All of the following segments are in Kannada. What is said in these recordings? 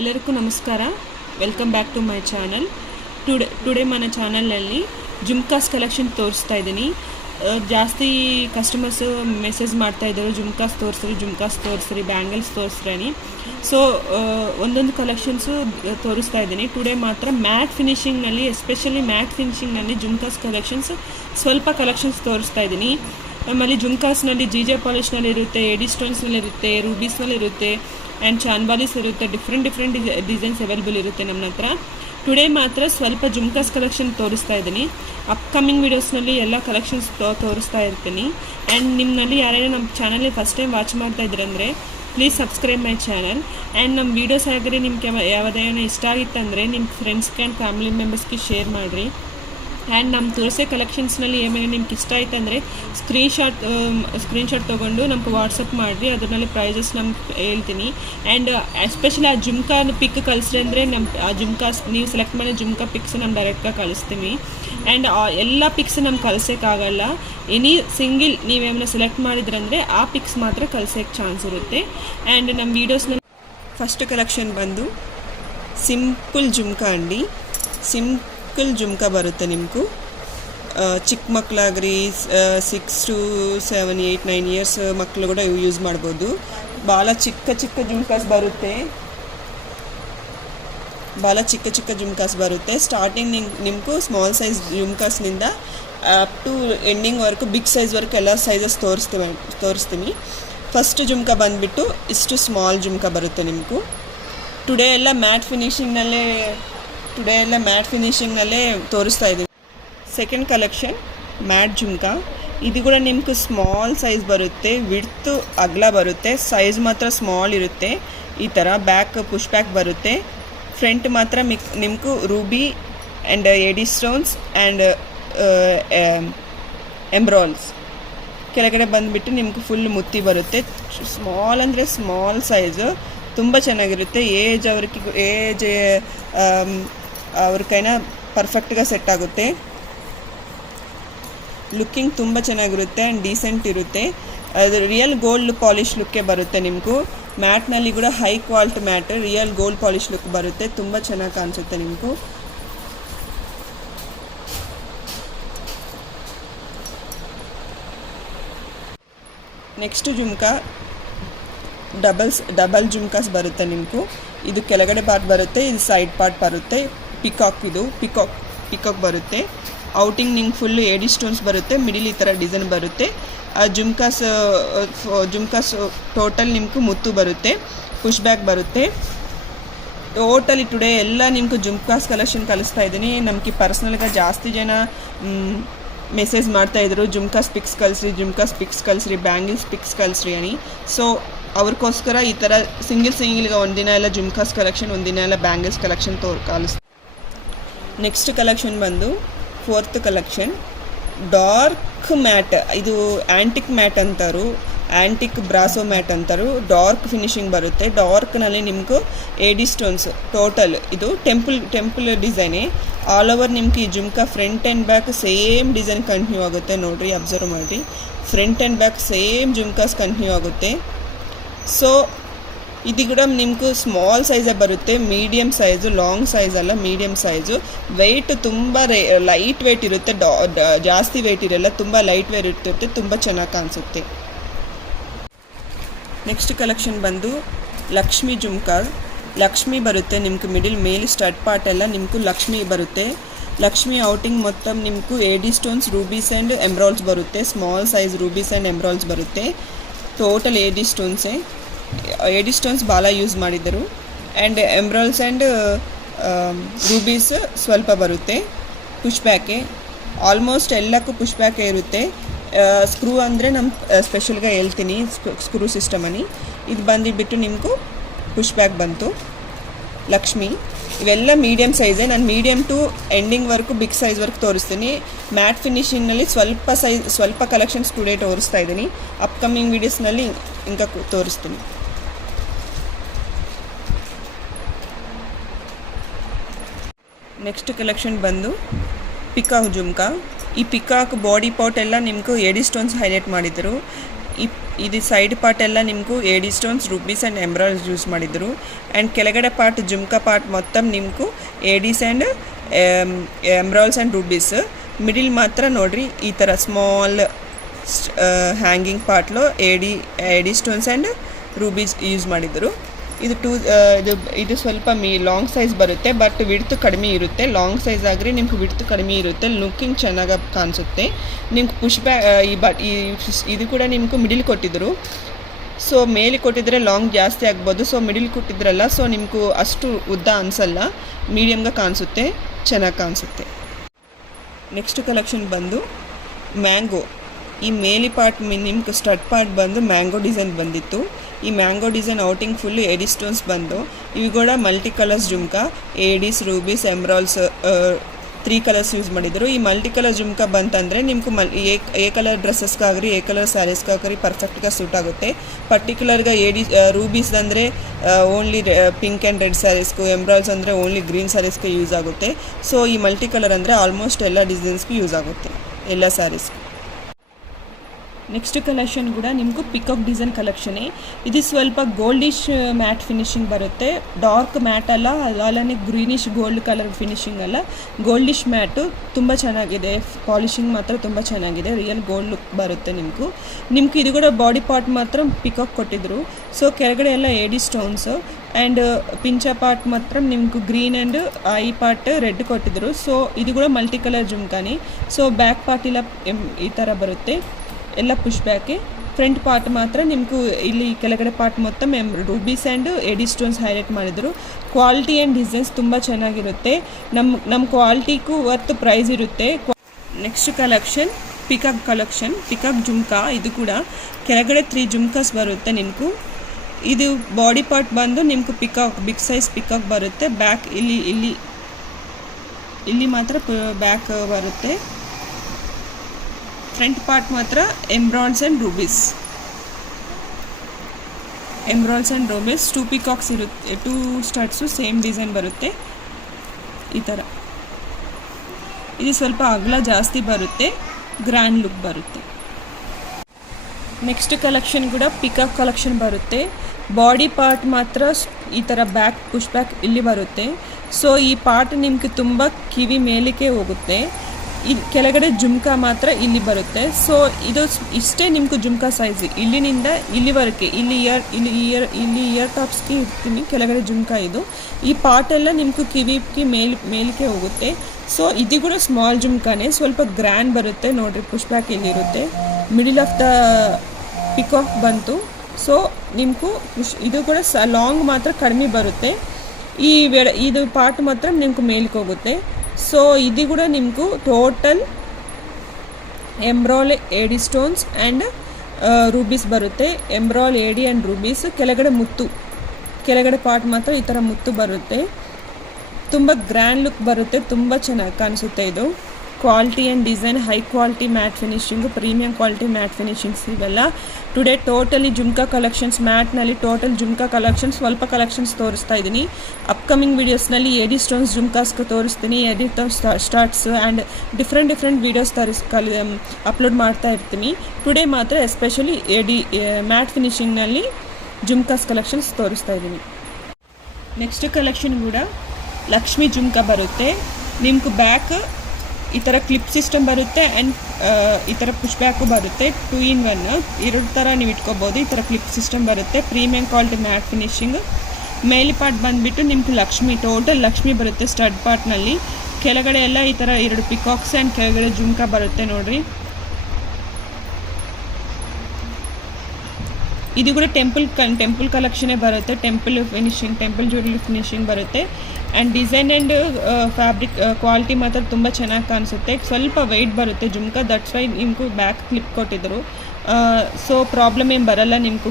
ಎಲ್ಲರಿಗೂ ನಮಸ್ಕಾರ. Welcome back to my channel. Today ನನ್ನ ಚಾನಲ್ನಲ್ಲಿ ಜುಮ್ಕಾಸ್ ಕಲೆಕ್ಷನ್ ತೋರಿಸ್ತಾ ಇದ್ದೀನಿ. ಜಾಸ್ತಿ ಕಸ್ಟಮರ್ಸು ಮೆಸೇಜ್ ಮಾಡ್ತಾಯಿದ್ದರು, ಜುಮ್ಕಾಸ್ ತೋರಿಸ್ರಿ, ಬ್ಯಾಂಗಲ್ಸ್ ತೋರಿಸ್ರಿ. ಸೊ ಒಂದೊಂದು ಕಲೆಕ್ಷನ್ಸು ತೋರಿಸ್ತಾ ಇದ್ದೀನಿ. ಟುಡೇ ಮಾತ್ರ ಮ್ಯಾಟ್ ಫಿನಿಷಿಂಗ್ನಲ್ಲಿ, ಎಸ್ಪೆಷಲಿ ಮ್ಯಾಟ್ ಫಿನಿಷಿಂಗ್ನಲ್ಲಿ ಜುಮ್ಕಾಸ್ ಕಲೆಕ್ಷನ್ಸ್ ಸ್ವಲ್ಪ ಕಲೆಕ್ಷನ್ಸ್ ತೋರಿಸ್ತಾ ಇದ್ದೀನಿ. ನಮ್ಮಲ್ಲಿ ಜುಮ್ಕಾಸ್ನಲ್ಲಿ ಜೆ ಪಾಲಿಷ್ನಲ್ಲಿ ಇರುತ್ತೆ, ಎಡಿ ಸ್ಟೋನ್ಸ್ನಲ್ಲಿರುತ್ತೆ, ರೂಬೀಸ್ನಲ್ಲಿರುತ್ತೆ ಆ್ಯಂಡ್ ಚಾನ್ಬಾಲೀಸ್ ಇರುತ್ತೆ. ಡಿಫ್ರೆಂಟ್ ಡಿಸೈನ್ಸ್ ಅವೈಲೇಬಲ್ ಇರುತ್ತೆ ನಮ್ಮ ಹತ್ರ. ಟುಡೇ ಮಾತ್ರ ಸ್ವಲ್ಪ ಜುಮ್ಕಾಸ್ ಕಲೆಕ್ಷನ್ ತೋರಿಸ್ತಾ ಇದ್ದೀನಿ. ಅಪ್ಕಮಿಂಗ್ ವೀಡಿಯೋಸ್ನಲ್ಲಿ ಎಲ್ಲ ಕಲೆಕ್ಷನ್ಸ್ ತೋರಿಸ್ತಾ ಇರ್ತೀನಿ. ಆ್ಯಂಡ್ ನಿಮ್ಮಲ್ಲಿ ಯಾರ್ಯಾರು ನಮ್ಮ ಚಾನಲ್ಗೆ ಫಸ್ಟ್ ಟೈಮ್ ವಾಚ್ ಮಾಡ್ತಾ ಇದ್ರಂದರೆ please subscribe my channel. And ನಮ್ಮ ವೀಡಿಯೋಸ್ ಆಗಿದ್ರೆ ನಿಮ್ಗೆ ಯಾವುದೇನೋ ಇಷ್ಟ ಆಗಿತ್ತಂದರೆ ನಿಮ್ಮ ಫ್ರೆಂಡ್ಸ್ಗೆ ಆ್ಯಂಡ್ ಫ್ಯಾಮಿಲಿ ಮೆಂಬರ್ಸ್ಗೆ ಶೇರ್ ಮಾಡಿರಿ. ಆ್ಯಂಡ್ ನಮ್ಮ ತೋರಿಸೋ ಕಲೆಕ್ಷನ್ಸ್ನಲ್ಲಿ ಏನೇನು ನಿಮ್ಗೆ ಇಷ್ಟ ಆಯ್ತು ಅಂದರೆ ಸ್ಕ್ರೀನ್ಶಾಟ್ ತೊಗೊಂಡು ನಮ್ಗೆ ವಾಟ್ಸಪ್ ಮಾಡಿರಿ. ಅದರಲ್ಲಿ ಪ್ರೈಸಸ್ ನಮ್ಗೆ ಹೇಳ್ತೀನಿ. ಆ್ಯಂಡ್ ಎಸ್ಪೆಷಲಿ ಆ ಜುಮ್ಕಾ ಪಿಕ್ ಕಳಿಸ್ರಿ ಅಂದರೆ ನಮ್ಮ ಆ ಜುಮ್ಕಾಸ್ ನೀವು ಸೆಲೆಕ್ಟ್ ಮಾಡೋ ಜುಮ್ಕಾ ಪಿಕ್ಸ್ ನಮ್ಮ ಡೈರೆಕ್ಟಾಗಿ ಕಳಿಸ್ತೀವಿ. ಆ್ಯಂಡ್ ಎಲ್ಲ ಪಿಕ್ಸ್ ನಮ್ಗೆ ಕಳ್ಸೋಕ್ಕಾಗಲ್ಲ. ಎನಿ ಸಿಂಗಿಲ್ ನೀವೇమైనా ಸೆಲೆಕ್ಟ್ ಮಾಡಿದ್ರಂದರೆ ಆ ಪಿಕ್ಸ್ ಮಾತ್ರ ಕಳ್ಸೋಕ್ಕೆ ಚಾನ್ಸ್ ಇರುತ್ತೆ. ಆ್ಯಂಡ್ ನಮ್ಮ ವೀಡಿಯೋಸ್ನಲ್ಲಿ ಫಸ್ಟ್ ಕಲೆಕ್ಷನ್ ಬಂದು ಸಿಂಪಲ್ ಜುಮ್ಕಾ ಅಂಡಿ. ಸಿಂಪಲ್ ಜುಮ್ಕಾ ಬರುತ್ತೆ ನಿಮಗೂ. ಚಿಕ್ಕ ಮಕ್ಕಳಾಗ್ರಿ 6 to 7, 8, 9 ಇಯರ್ಸ್ ಮಕ್ಕಳು ಕೂಡ ಯೂಸ್ ಮಾಡ್ಬೋದು. ಭಾಳ ಚಿಕ್ಕ ಜುಮ್ಕಾಸ್ ಬರುತ್ತೆ. ಸ್ಟಾರ್ಟಿಂಗ್ ನಿಮಗೂ ಸ್ಮಾಲ್ ಸೈಜ್ ಜುಮ್ಕಾಸ್ನಿಂದ ಅಪ್ ಟು ಎಂಡಿಂಗ್ವರೆಗೂ ಬಿಗ್ ಸೈಜ್ವರೆಗೂ ಎಲ್ಲ ಸೈಜಸ್ ತೋರಿಸ್ತೀವಿ. ಫಸ್ಟ್ ಜುಮ್ಕಾ ಬಂದುಬಿಟ್ಟು ಇಷ್ಟು ಸ್ಮಾಲ್ ಜುಮ್ಕಾ ಬರುತ್ತೆ ನಿಮಗೂ. ಟುಡೇ ಎಲ್ಲ ಮ್ಯಾಟ್ ಫಿನಿಷಿಂಗ್ನಲ್ಲೇ ತೋರಿಸ್ತಾ ಇದ್ದೀವಿ. Second collection mat jhumka. ಇದು ಕೂಡ ನಿಮ್ಗೆ ಸ್ಮಾಲ್ ಸೈಜ್ ಬರುತ್ತೆ, ವಿಡ್ತು ಅಗಲ ಬರುತ್ತೆ, ಸೈಜ್ ಮಾತ್ರ ಸ್ಮಾಲ್ ಇರುತ್ತೆ. ಈ ಥರ ಬ್ಯಾಕ್ ಪುಷ್ ಬ್ಯಾಕ್ ಬರುತ್ತೆ. ಫ್ರಂಟ್ ಮಾತ್ರ ನಿಮ್ಗೂ Ruby and AD stones and ಎಂಬ್ರಾಲ್ಸ್. ಕೆಳಗಡೆ ಬಂದುಬಿಟ್ಟು ನಿಮ್ಗೆ ಫುಲ್ ಮುತ್ತಿ ಬರುತ್ತೆ. ಸ್ಮಾಲ್ ಅಂದರೆ ಸ್ಮಾಲ್ ಸೈಜು, ತುಂಬ ಚೆನ್ನಾಗಿರುತ್ತೆ. ಏಜ್ ಅವ್ರ ಕೈನ ಪರ್ಫೆಕ್ಟ್గా ಸೆಟ್ ಆಗುತ್ತೆ. ಲುಕ್ಕಿಂಗ್ ತುಂಬ ಚೆನ್ನಾಗಿರುತ್ತೆ ಆ್ಯಂಡ್ ಡೀಸೆಂಟ್ ಇರುತ್ತೆ. ಅದು ರಿಯಲ್ ಗೋಲ್ಡ್ ಪಾಲಿಶ್ ಲುಕ್ಕೇ ಬರುತ್ತೆ ನಿಮಗೂ. ಮ್ಯಾಟ್ನಲ್ಲಿ ಕೂಡ high quality mat, real gold polish look ಬರುತ್ತೆ. ತುಂಬ ಚೆನ್ನಾಗಿ ಕಾಣಿಸುತ್ತೆ ನಿಮಗೂ. ನೆಕ್ಸ್ಟ್ ಜುಮ್ಕಾ ಡಬಲ್ ಜುಮ್ಕಾಸ್ ಬರುತ್ತೆ ನಿಮಗೂ. ಇದು ಕೆಳಗಡೆ ಪಾರ್ಟ್ ಬರುತ್ತೆ, ಇದು ಸೈಡ್ ಪಾರ್ಟ್ ಬರುತ್ತೆ. ಪಿಕಾಕ್ ಬರುತ್ತೆ. ಔಟಿಂಗ್ ನಿಮ್ಗೆ ಫುಲ್ಲು ಎಡಿ ಸ್ಟೋನ್ಸ್ ಬರುತ್ತೆ. ಮಿಡಿಲ್ ಈ ಥರ ಡಿಸೈನ್ ಬರುತ್ತೆ. ಆ ಜುಮ್ಕಾಸ್ ಟೋಟಲ್ ನಿಮ್ಗೆ ಮುತ್ತು ಬರುತ್ತೆ, ಪುಷ್ ಬ್ಯಾಕ್ ಬರುತ್ತೆ. ಟೋಟಲಿ ಟುಡೇ ಎಲ್ಲ ನಿಮ್ಗೆ ಜುಮ್ಕಾಸ್ ಕಲೆಕ್ಷನ್ ಕಳಿಸ್ತಾ ಇದ್ದೀನಿ. ನಮಗೆ ಪರ್ಸ್ನಲ್గా ಜಾಸ್ತಿ ಜನ ಮೆಸೇಜ್ ಮಾಡ್ತಾಯಿದ್ರು, ಜುಮ್ಕಾಸ್ ಪಿಕ್ಸ್ ಕಳಿಸ್ರಿ, ಬ್ಯಾಂಗಲ್ಸ್ ಪಿಕ್ಸ್ ಕಳಿಸ್ರಿ అని. ಸೊ ಅವ್ರಿಗೋಸ್ಕರ ಈ ಥರ ಸಿಂಗಿಲ್గా ಒಂದಿನ ಎಲ್ಲ ಜುಮ್ಕಾಸ್ ಕಲೆಕ್ಷನ್, ಒಂದಿನ ಎಲ್ಲ ಬ್ಯಾಂಗಲ್ಸ್ ಕಲೆಕ್ಷನ್ ಕಳಿಸ್ತೀವಿ. ನೆಕ್ಸ್ಟ್ ಕಲೆಕ್ಷನ್ ಬಂದು ಫೋರ್ತ್ ಕಲೆಕ್ಷನ್ ಡಾರ್ಕ್ ಮ್ಯಾಟ್. ಇದು ಆ್ಯಂಟಿಕ್ ಮ್ಯಾಟ್ ಅಂತಾರು, ಆ್ಯಂಟಿಕ್ ಬ್ರಾಸೋ ಮ್ಯಾಟ್ ಅಂತಾರು. ಡಾರ್ಕ್ ಫಿನಿಷಿಂಗ್ ಬರುತ್ತೆ. ಡಾರ್ಕ್ನಲ್ಲಿ ನಿಮಗೂ ಎಡಿ ಸ್ಟೋನ್ಸ್ ಟೋಟಲ್. ಇದು ಟೆಂಪಲ್ ಡಿಸೈನೇ. ಆಲ್ ಓವರ್ ನಿಮ್ಗೆ ಈ jhumka front and back same design continue ಆಗುತ್ತೆ. ನೋಡಿರಿ, ಅಬ್ಸರ್ವ್ ಮಾಡಿ. Front and back same jhumkas continue ಆಗುತ್ತೆ. ಸೊ ಇದು ಕೂಡ ನಿಮಗೂ ಸ್ಮಾಲ್ ಸೈಜೇ ಬರುತ್ತೆ. ಮೀಡಿಯಮ್ ಸೈಜು, ಲಾಂಗ್ ಸೈಜ್ ಅಲ್ಲ, ಮೀಡಿಯಮ್ ಸೈಜು. ವೆಯ್ಟ್ ತುಂಬ ಲೈಟ್ ವೆಯ್ಟ್ ಇರುತ್ತೆ. ಜಾಸ್ತಿ ವೆಯ್ಟ್ ಇರಲ್ಲ, ತುಂಬ ಲೈಟ್ ವೆಯ್ಟ್ ಇರುತ್ತೆ. ತುಂಬ ಚೆನ್ನಾಗಿ ಕಾಣಿಸುತ್ತೆ. ನೆಕ್ಸ್ಟ್ ಕಲೆಕ್ಷನ್ ಬಂದು ಲಕ್ಷ್ಮಿ ಜುಮ್ಕಾ. ಲಕ್ಷ್ಮಿ ಬರುತ್ತೆ ನಿಮ್ಗೆ. ಮಿಡಿಲ್ ಮೇಲೆ ಸ್ಟಡ್ ಪಾರ್ಟ್ ಎಲ್ಲ ನಿಮಗೂ ಲಕ್ಷ್ಮಿ ಬರುತ್ತೆ. ಲಕ್ಷ್ಮಿ ಔಟಿಂಗ್ ಮೊತ್ತ ನಿಮಗೂ ಎಡಿ ಸ್ಟೋನ್ಸ್, ರೂಬೀಸ್ ಆ್ಯಂಡ್ ಎಂಬ್ರಾಲ್ಸ್ ಬರುತ್ತೆ. ಸ್ಮಾಲ್ ಸೈಜ್ ರೂಬೀಸ್ ಆ್ಯಂಡ್ ಎಂಬ್ರಾಲ್ಸ್ ಬರುತ್ತೆ. ಟೋಟಲ್ ಎಡಿ ಸ್ಟೋನ್ಸ್ ಭಾಳ ಯೂಸ್ ಮಾಡಿದ್ದರು. ಆ್ಯಂಡ್ ಎಂಬ್ರಾಲ್ಸ್ ಆ್ಯಂಡ್ ರೂಬೀಸ್ ಸ್ವಲ್ಪ ಬರುತ್ತೆ. ಪುಷ್ ಬ್ಯಾಕೆ ಆಲ್ಮೋಸ್ಟ್ ಎಲ್ಲಕ್ಕೂ ಪುಷ್ ಬ್ಯಾಕೆ ಇರುತ್ತೆ. ಸ್ಕ್ರೂ ಅಂದರೆ ನಮ್ಮ ಸ್ಪೆಷಲ್గా ಹೇಳ್ತೀನಿ, ಸ್ಕ್ರೂ ಸಿಸ್ಟಮ್ అని. ಇದು ಬಂದುಬಿಟ್ಟು ನಿಮಗೂ ಪುಷ್ ಬ್ಯಾಕ್ ಬಂತು. ಲಕ್ಷ್ಮಿ ಇವೆಲ್ಲ ಮೀಡಿಯಮ್ ಸೈಜೇ. ನಾನು ಮೀಡಿಯಮ್ ಟು ಎಂಡಿಂಗ್ವರೆಗೂ ಬಿಗ್ ಸೈಜ್ವರೆಗೂ ತೋರಿಸ್ತೀನಿ. ಮ್ಯಾಟ್ ಫಿನಿಷಿಂಗ್ನಲ್ಲಿ ಸ್ವಲ್ಪ ಕಲೆಕ್ಷನ್ಸ್ ಟುಡೇ ತೋರಿಸ್ತಾ ಇದ್ದೀನಿ. ಅಪ್ಕಮಿಂಗ್ ವೀಡಿಯೋಸ್ನಲ್ಲಿ ఇంకా ತೋರಿಸ್ತೀನಿ. ನೆಕ್ಸ್ಟ್ ಕಲೆಕ್ಷನ್ ಬಂದು ಪಿಕಾಕ್ ಜುಮ್ಕಾ. ಈ ಪಿಕಾಕ್ ಬಾಡಿ ಪಾರ್ಟ್ ಎಲ್ಲ ನಿಮಗೂ ಎಡಿ ಸ್ಟೋನ್ಸ್ ಹೈಲೈಟ್ ಮಾಡಿದರು. ಇದು ಸೈಡ್ ಪಾರ್ಟ್ ಎಲ್ಲ ನಿಮಗೂ ಏಡಿ ಸ್ಟೋನ್ಸ್ ರೂಬೀಸ್ ಆ್ಯಂಡ್ ಎಂಬ್ರಾಯ್ಡ್ಸ್ ಯೂಸ್ ಮಾಡಿದ್ರು. ಆ್ಯಂಡ್ ಕೆಳಗಡೆ ಪಾರ್ಟ್ ಜುಮ್ಕಾ ಪಾರ್ಟ್ ಮೊತ್ತಂ ನಿಮಗೂ ADs and emeralds and rubies. Middle ಮಾತ್ರ ನೋಡ್ರಿ ಈ ಥರ ಸ್ಮಾಲ್ ಹ್ಯಾಂಗಿಂಗ್ ಪಾರ್ಟ್ಲು ಏಡಿ ಸ್ಟೋನ್ಸ್ ಆ್ಯಂಡ್ ರೂಬೀಸ್ ಯೂಸ್ ಮಾಡಿದರು. ಇದು ಸ್ವಲ್ಪ ಲಾಂಗ್ ಸೈಜ್ ಬರುತ್ತೆ, ಬಟ್ ವಿಡ್ತ್ ಕಡಿಮೆ ಇರುತ್ತೆ. ಲಾಂಗ್ ಸೈಜ್ ಆಗ್ರಿ ನಿಮ್ಗೆ ವಿಡ್ತ್ ಕಡಿಮೆ ಇರುತ್ತೆ, ಲುಕ್ಕಿಂಗ್ ಚೆನ್ನಾಗಿ ಕಾಣಿಸುತ್ತೆ. ನಿಮ್ಗೆ ಪುಷ್ ಬ್ಯಾಕ್ ಇದು ಕೂಡ ನಿಮ್ಗೆ ಮಿಡಿಲ್ ಕೊಟ್ಟಿದ್ರು. ಸೊ ಮೇಲೆ ಕೊಟ್ಟಿದ್ರೆ ಲಾಂಗ್ ಜಾಸ್ತಿ ಆಗ್ಬೋದು. ಸೊ ಮಿಡಿಲ್ ಕೊಟ್ಟಿದ್ರಲ್ಲ, ಸೊ ನಿಮಗೂ ಅಷ್ಟು ಉದ್ದ ಅನಿಸಲ್ಲ, ಮೀಡಿಯಮ್ಗೆ ಕಾಣಿಸುತ್ತೆ, ಚೆನ್ನಾಗಿ ಕಾಣಿಸುತ್ತೆ. ನೆಕ್ಸ್ಟ್ ಕಲೆಕ್ಷನ್ ಬಂದು ಮ್ಯಾಂಗೋ. ಈ ಮೇಲಿ ಪಾರ್ಟ್ ನಿಮ್ಗೆ ಸ್ಟಡ್ ಪಾರ್ಟ್ ಬಂದು ಮ್ಯಾಂಗೋ ಡಿಸೈನ್ ಬಂದಿತ್ತು. ಈ mango design outing full AD stones ಬಂದು ಇವು ಕೂಡ multi colours jhumka, ADs, rubies, emeralds 3 colours use ಮಾಡಿದರು. ಈ ಮಲ್ಟಿ ಕಲರ್ ಜುಮ್ಕಾ ಬಂತಂದರೆ ನಿಮ್ಗೆ ಎ ಕಲರ್ ಡ್ರೆಸ್ಸಸ್ಗಾಗ್ರಿ ಎ ಕಲರ್ ಸ್ಯಾರೀಸ್ಗಾಗ್ರಿ ಪರ್ಫೆಕ್ಟ್గా ಸೂಟ್ ಆಗುತ್ತೆ. ಪರ್ಟಿಕ್ಯುಲರ್గా ರೂಬೀಸ್ ಅಂದರೆ ಓನ್ಲಿ ಪಿಂಕ್ ಆ್ಯಂಡ್ ರೆಡ್ ಸ್ಯಾರೀಸ್ಗೂ, ಎಮ್ರಾಲ್ಸ್ ಅಂದರೆ ಓನ್ಲಿ ಗ್ರೀನ್ ಸ್ಯಾರೀಸ್ಗೆ ಯೂಸ್ ಆಗುತ್ತೆ. ಸೊ ಈ ಮಲ್ಟಿ ಕಲರ್ ಅಂದರೆ ಆಲ್ಮೋಸ್ಟ್ ಎಲ್ಲ ಡಿಸೈನ್ಸ್ಗೂ ಯೂಸ್ ಆಗುತ್ತೆ, ಎಲ್ಲ ಸ್ಯಾರೀಸ್ಗೂ. ನೆಕ್ಸ್ಟ್ ಕಲೆಕ್ಷನ್ ಕೂಡ ನಿಮಗೂ ಪಿಕಾಕ್ ಡಿಸೈನ್ ಕಲೆಕ್ಷನೇ. ಇದು ಸ್ವಲ್ಪ ಗೋಲ್ಡಿಶ್ ಮ್ಯಾಟ್ ಫಿನಿಶಿಂಗ್ ಬರುತ್ತೆ. ಡಾರ್ಕ್ ಮ್ಯಾಟ್ ಅಲ್ಲ, ಅಲ್ಲೇ ಗ್ರೀನಿಶ್ ಗೋಲ್ಡ್ ಕಲರ್ ಫಿನಿಶಿಂಗ್ ಅಲ್ಲ, ಗೋಲ್ಡಿಶ್ ಮ್ಯಾಟು ತುಂಬ ಚೆನ್ನಾಗಿದೆ. ಪಾಲಿಶಿಂಗ್ ಮಾತ್ರ ತುಂಬ ಚೆನ್ನಾಗಿದೆ, ರಿಯಲ್ ಗೋಲ್ಡ್ ಲುಕ್ ಬರುತ್ತೆ ನಿಮ್ಗೆ ಇದು ಕೂಡ ಬಾಡಿ ಪಾರ್ಟ್ ಮಾತ್ರ ಪಿಕಾಕ್ ಕೊಟ್ಟಿದ್ರು. ಸೊ ಕೆಳಗಡೆ ಎಲ್ಲ ಏಡಿ ಸ್ಟೋನ್ಸು ಆ್ಯಂಡ್ ಪಿಂಚ ಪಾರ್ಟ್ ಮಾತ್ರ ನಿಮ್ಗೆ green and eye part red ಕೊಟ್ಟಿದ್ರು. ಸೊ ಇದು ಕೂಡ ಮಲ್ಟಿ ಕಲರ್ ಜುಮ್ಕಾನಿ. ಸೊ ಬ್ಯಾಕ್ ಪಾರ್ಟ್ ಇಲ್ಲ ಈ ಥರ ಬರುತ್ತೆ, ಎಲ್ಲ ಪುಷ್ ಬ್ಯಾಕೆ. ಫ್ರಂಟ್ ಪಾರ್ಟ್ ಮಾತ್ರ ನಿಮಗೂ ಇಲ್ಲಿ ಕೆಳಗಡೆ ಪಾರ್ಟ್ ಮೊತ್ತ ರೂಬೀಸ್ ಆ್ಯಂಡ್ ಏಡಿ ಸ್ಟೋನ್ಸ್ ಹೈಲೈಟ್ ಮಾಡಿದರು. ಕ್ವಾಲಿಟಿ ಆ್ಯಂಡ್ ಡಿಸೈನ್ಸ್ ತುಂಬ ಚೆನ್ನಾಗಿರುತ್ತೆ. ನಮ್ಮ ಕ್ವಾಲಿಟಿಗೂ ವರ್ತ್ ಪ್ರೈಸ್ ಇರುತ್ತೆ. Next collection peacock jhumka. ಇದು ಕೂಡ ಕೆಳಗಡೆ 3 ಜುಮ್ಕಾಸ್ ಬರುತ್ತೆ ನಿಮಗೂ. ಇದು ಬಾಡಿ ಪಾರ್ಟ್ ಬಂದು ನಿಮಗೂ ಪಿಕಾಕ್ ಬಿಗ್ ಸೈಜ್ ಪಿಕಾಕ್ ಬರುತ್ತೆ. ಬ್ಯಾಕ್ ಇಲ್ಲಿ ಮಾತ್ರ ಬ್ಯಾಕ್ ಬರುತ್ತೆ. ಫ್ರಂಟ್ ಪಾರ್ಟ್ ಮಾತ್ರ ಎಂಬ್ರಾಯ್ಡ್ಸ್ ಆ್ಯಂಡ್ ರೂಬೀಸ್ 2 ಪಿಕಾಕ್ಸ್ ಇರುತ್ತೆ, 2 ಸ್ಟಡ್ಸು ಸೇಮ್ ಡಿಸೈನ್ ಬರುತ್ತೆ ಈ ಥರ. ಇದು ಸ್ವಲ್ಪ ಅಗಲ ಜಾಸ್ತಿ ಬರುತ್ತೆ, ಗ್ರ್ಯಾಂಡ್ ಲುಕ್ ಬರುತ್ತೆ. ನೆಕ್ಸ್ಟ್ ಕಲೆಕ್ಷನ್ ಕೂಡ ಪಿಕಾಕ್ ಕಲೆಕ್ಷನ್ ಬರುತ್ತೆ. ಬಾಡಿ ಪಾರ್ಟ್ ಮಾತ್ರ ಈ ಥರ ಪುಷ್ ಬ್ಯಾಕ್ ಇಲ್ಲಿ ಬರುತ್ತೆ. ಸೊ ಈ ಪಾರ್ಟ್ ನಿಮಗೆ ತುಂಬ ಕಿವಿ ಮೇಲಕ್ಕೆ ಹೋಗುತ್ತೆ. ಇಲ್ಲಿ ಕೆಳಗಡೆ ಜುಮ್ಕಾ ಮಾತ್ರ ಇಲ್ಲಿ ಬರುತ್ತೆ. ಸೊ ಇದು ಇಷ್ಟೇ ನಿಮ್ಗೆ ಜುಮ್ಕಾ ಸೈಜ್, ಇಲ್ಲಿನಿಂದ ಇಲ್ಲಿವರೆಗೆ, ಇಲ್ಲಿ ಇಯರ್ ಟಾಪ್ಸ್ಗೆ ಇರ್ತೀನಿ, ಕೆಳಗಡೆ ಜುಮ್ಕಾ ಇದು. ಈ ಪಾರ್ಟ್ ಎಲ್ಲ ನಿಮ್ಗೆ ಕಿವಿಗೆ ಮೇಲಕ್ಕೆ ಹೋಗುತ್ತೆ. ಸೊ ಇದು ಕೂಡ ಸ್ಮಾಲ್ ಜುಮ್ಕಾನೇ, ಸ್ವಲ್ಪ ಗ್ರ್ಯಾಂಡ್ ಬರುತ್ತೆ ನೋಡಿರಿ. ಪುಷ್ ಬ್ಯಾಕ್ ಇಲ್ಲಿರುತ್ತೆ, ಮಿಡಿಲ್ ಆಫ್ ದ ಪಿಕಾಕ್ ಬಂತು. ಸೊ ನಿಮ್ಗೂ ಇದು ಕೂಡ ಲಾಂಗ್ ಮಾತ್ರ ಕಡಿಮೆ ಬರುತ್ತೆ. ಇದು ಪಾರ್ಟ್ ಮಾತ್ರ ನಿಮ್ಗೆ ಮೇಲಕ್ಕೆ ಹೋಗುತ್ತೆ. ಸೊ ಇದು ಕೂಡ ನಿಮಗೂ ಟೋಟಲ್ ಎಂಬ್ರಾಯ್ಡ್ ಏಡಿ ಸ್ಟೋನ್ಸ್ ಆ್ಯಂಡ್ ರೂಬೀಸ್ ಬರುತ್ತೆ. ಎಂಬ್ರಾಯ್ಡ್ ಏಡಿ ಆ್ಯಂಡ್ ರೂಬೀಸ್, ಕೆಳಗಡೆ ಪಾರ್ಟ್ ಮಾತ್ರ ಈ ಥರ ಮುತ್ತು ಬರುತ್ತೆ. ತುಂಬ ಗ್ರ್ಯಾಂಡ್ ಲುಕ್ ಬರುತ್ತೆ, ತುಂಬ ಚೆನ್ನಾಗಿ ಕಾಣಿಸುತ್ತೆ. ಇದು quality and design, high quality matte finishing, premium quality matte finishings ಇವೆಲ್ಲ. ಟುಡೇ ಟೋಟಲಿ ಜುಮ್ಕಾ ಕಲೆಕ್ಷನ್ಸ್, ಮ್ಯಾಟ್ನಲ್ಲಿ ಟೋಟಲ್ ಜುಮ್ಕಾ ಕಲೆಕ್ಷನ್ಸ್, ಸ್ವಲ್ಪ ಕಲೆಕ್ಷನ್ಸ್ ತೋರಿಸ್ತಾ ಇದ್ದೀನಿ. ಅಪ್ಕಮಿಂಗ್ ವೀಡಿಯೋಸ್ನಲ್ಲಿ ಏಡಿ ಸ್ಟೋನ್ಸ್ ಜುಮ್ಕಾಸ್ಗೆ ತೋರಿಸ್ತೀನಿ, edit starts and different videos upload ಮಾಡ್ತಾ ಇರ್ತೀನಿ. ಟುಡೇ ಮಾತ್ರ ಎಸ್ಪೆಷಲಿ ಮ್ಯಾಟ್ ಫಿನಿಶಿಂಗ್ನಲ್ಲಿ ಜುಮ್ಕಾಸ್ ಕಲೆಕ್ಷನ್ಸ್ ತೋರಿಸ್ತಾ ಇದ್ದೀನಿ. ನೆಕ್ಸ್ಟ್ ಕಲೆಕ್ಷನ್ ಕೂಡ ಲಕ್ಷ್ಮಿ ಜುಮ್ಕಾ ಬರುತ್ತೆ. ನಿಮ್ಗೆ ಬ್ಯಾಕ್ ಈ ಥರ ಕ್ಲಿಪ್ ಸಿಸ್ಟಮ್ ಬರುತ್ತೆ ಆ್ಯಂಡ್ ಈ ಥರ ಪುಷ್ ಬ್ಯಾಕು ಬರುತ್ತೆ. 2 in 1 2 ಥರ ನೀವು ಇಟ್ಕೋಬೋದು. ಈ ಥರ ಕ್ಲಿಪ್ ಸಿಸ್ಟಮ್ ಬರುತ್ತೆ, ಪ್ರೀಮಿಯಂ ಕ್ವಾಲಿಟಿ ಮ್ಯಾಟ್ ಫಿನಿಶಿಂಗ್. ಮೇಲಿ ಪಾರ್ಟ್ ಬಂದುಬಿಟ್ಟು ನಿಮ್ಗೆ ಟೋಟಲ್ ಲಕ್ಷ್ಮಿ ಬರುತ್ತೆ ಸ್ಟಡ್ ಪಾರ್ಟ್ನಲ್ಲಿ. ಕೆಳಗಡೆ ಎಲ್ಲ ಈ ಥರ 2 ಪಿಕಾಕ್ಸ್ ಆ್ಯಂಡ್ ಕೆಳಗಡೆ ಜುಮ್ಕಾ ಬರುತ್ತೆ ನೋಡಿರಿ. ಇದು ಕೂಡ ಟೆಂಪಲ್ ಕಲೆಕ್ಷನೇ ಬರುತ್ತೆ. ಟೆಂಪಲ್ ಜ್ಯುವೆಲ್ಲರಿ ಫಿನಿಶಿಂಗ್ ಬರುತ್ತೆ. And design and fabric quality ಮಾತ್ರ ತುಂಬ ಚೆನ್ನಾಗಿ ಕಾಣಿಸುತ್ತೆ. ಸ್ವಲ್ಪ ವೆಯ್ಟ್ ಬರುತ್ತೆ ಜುಮ್ಕಾ, ದಟ್ಸ್ ವೈ ನಿಮಗೂ ಬ್ಯಾಕ್ ಕ್ಲಿಪ್ ಕೊಟ್ಟಿದ್ದರು. ಸೊ ಪ್ರಾಬ್ಲಮ್ ಏನು ಬರಲ್ಲ, ನಿಮಗೂ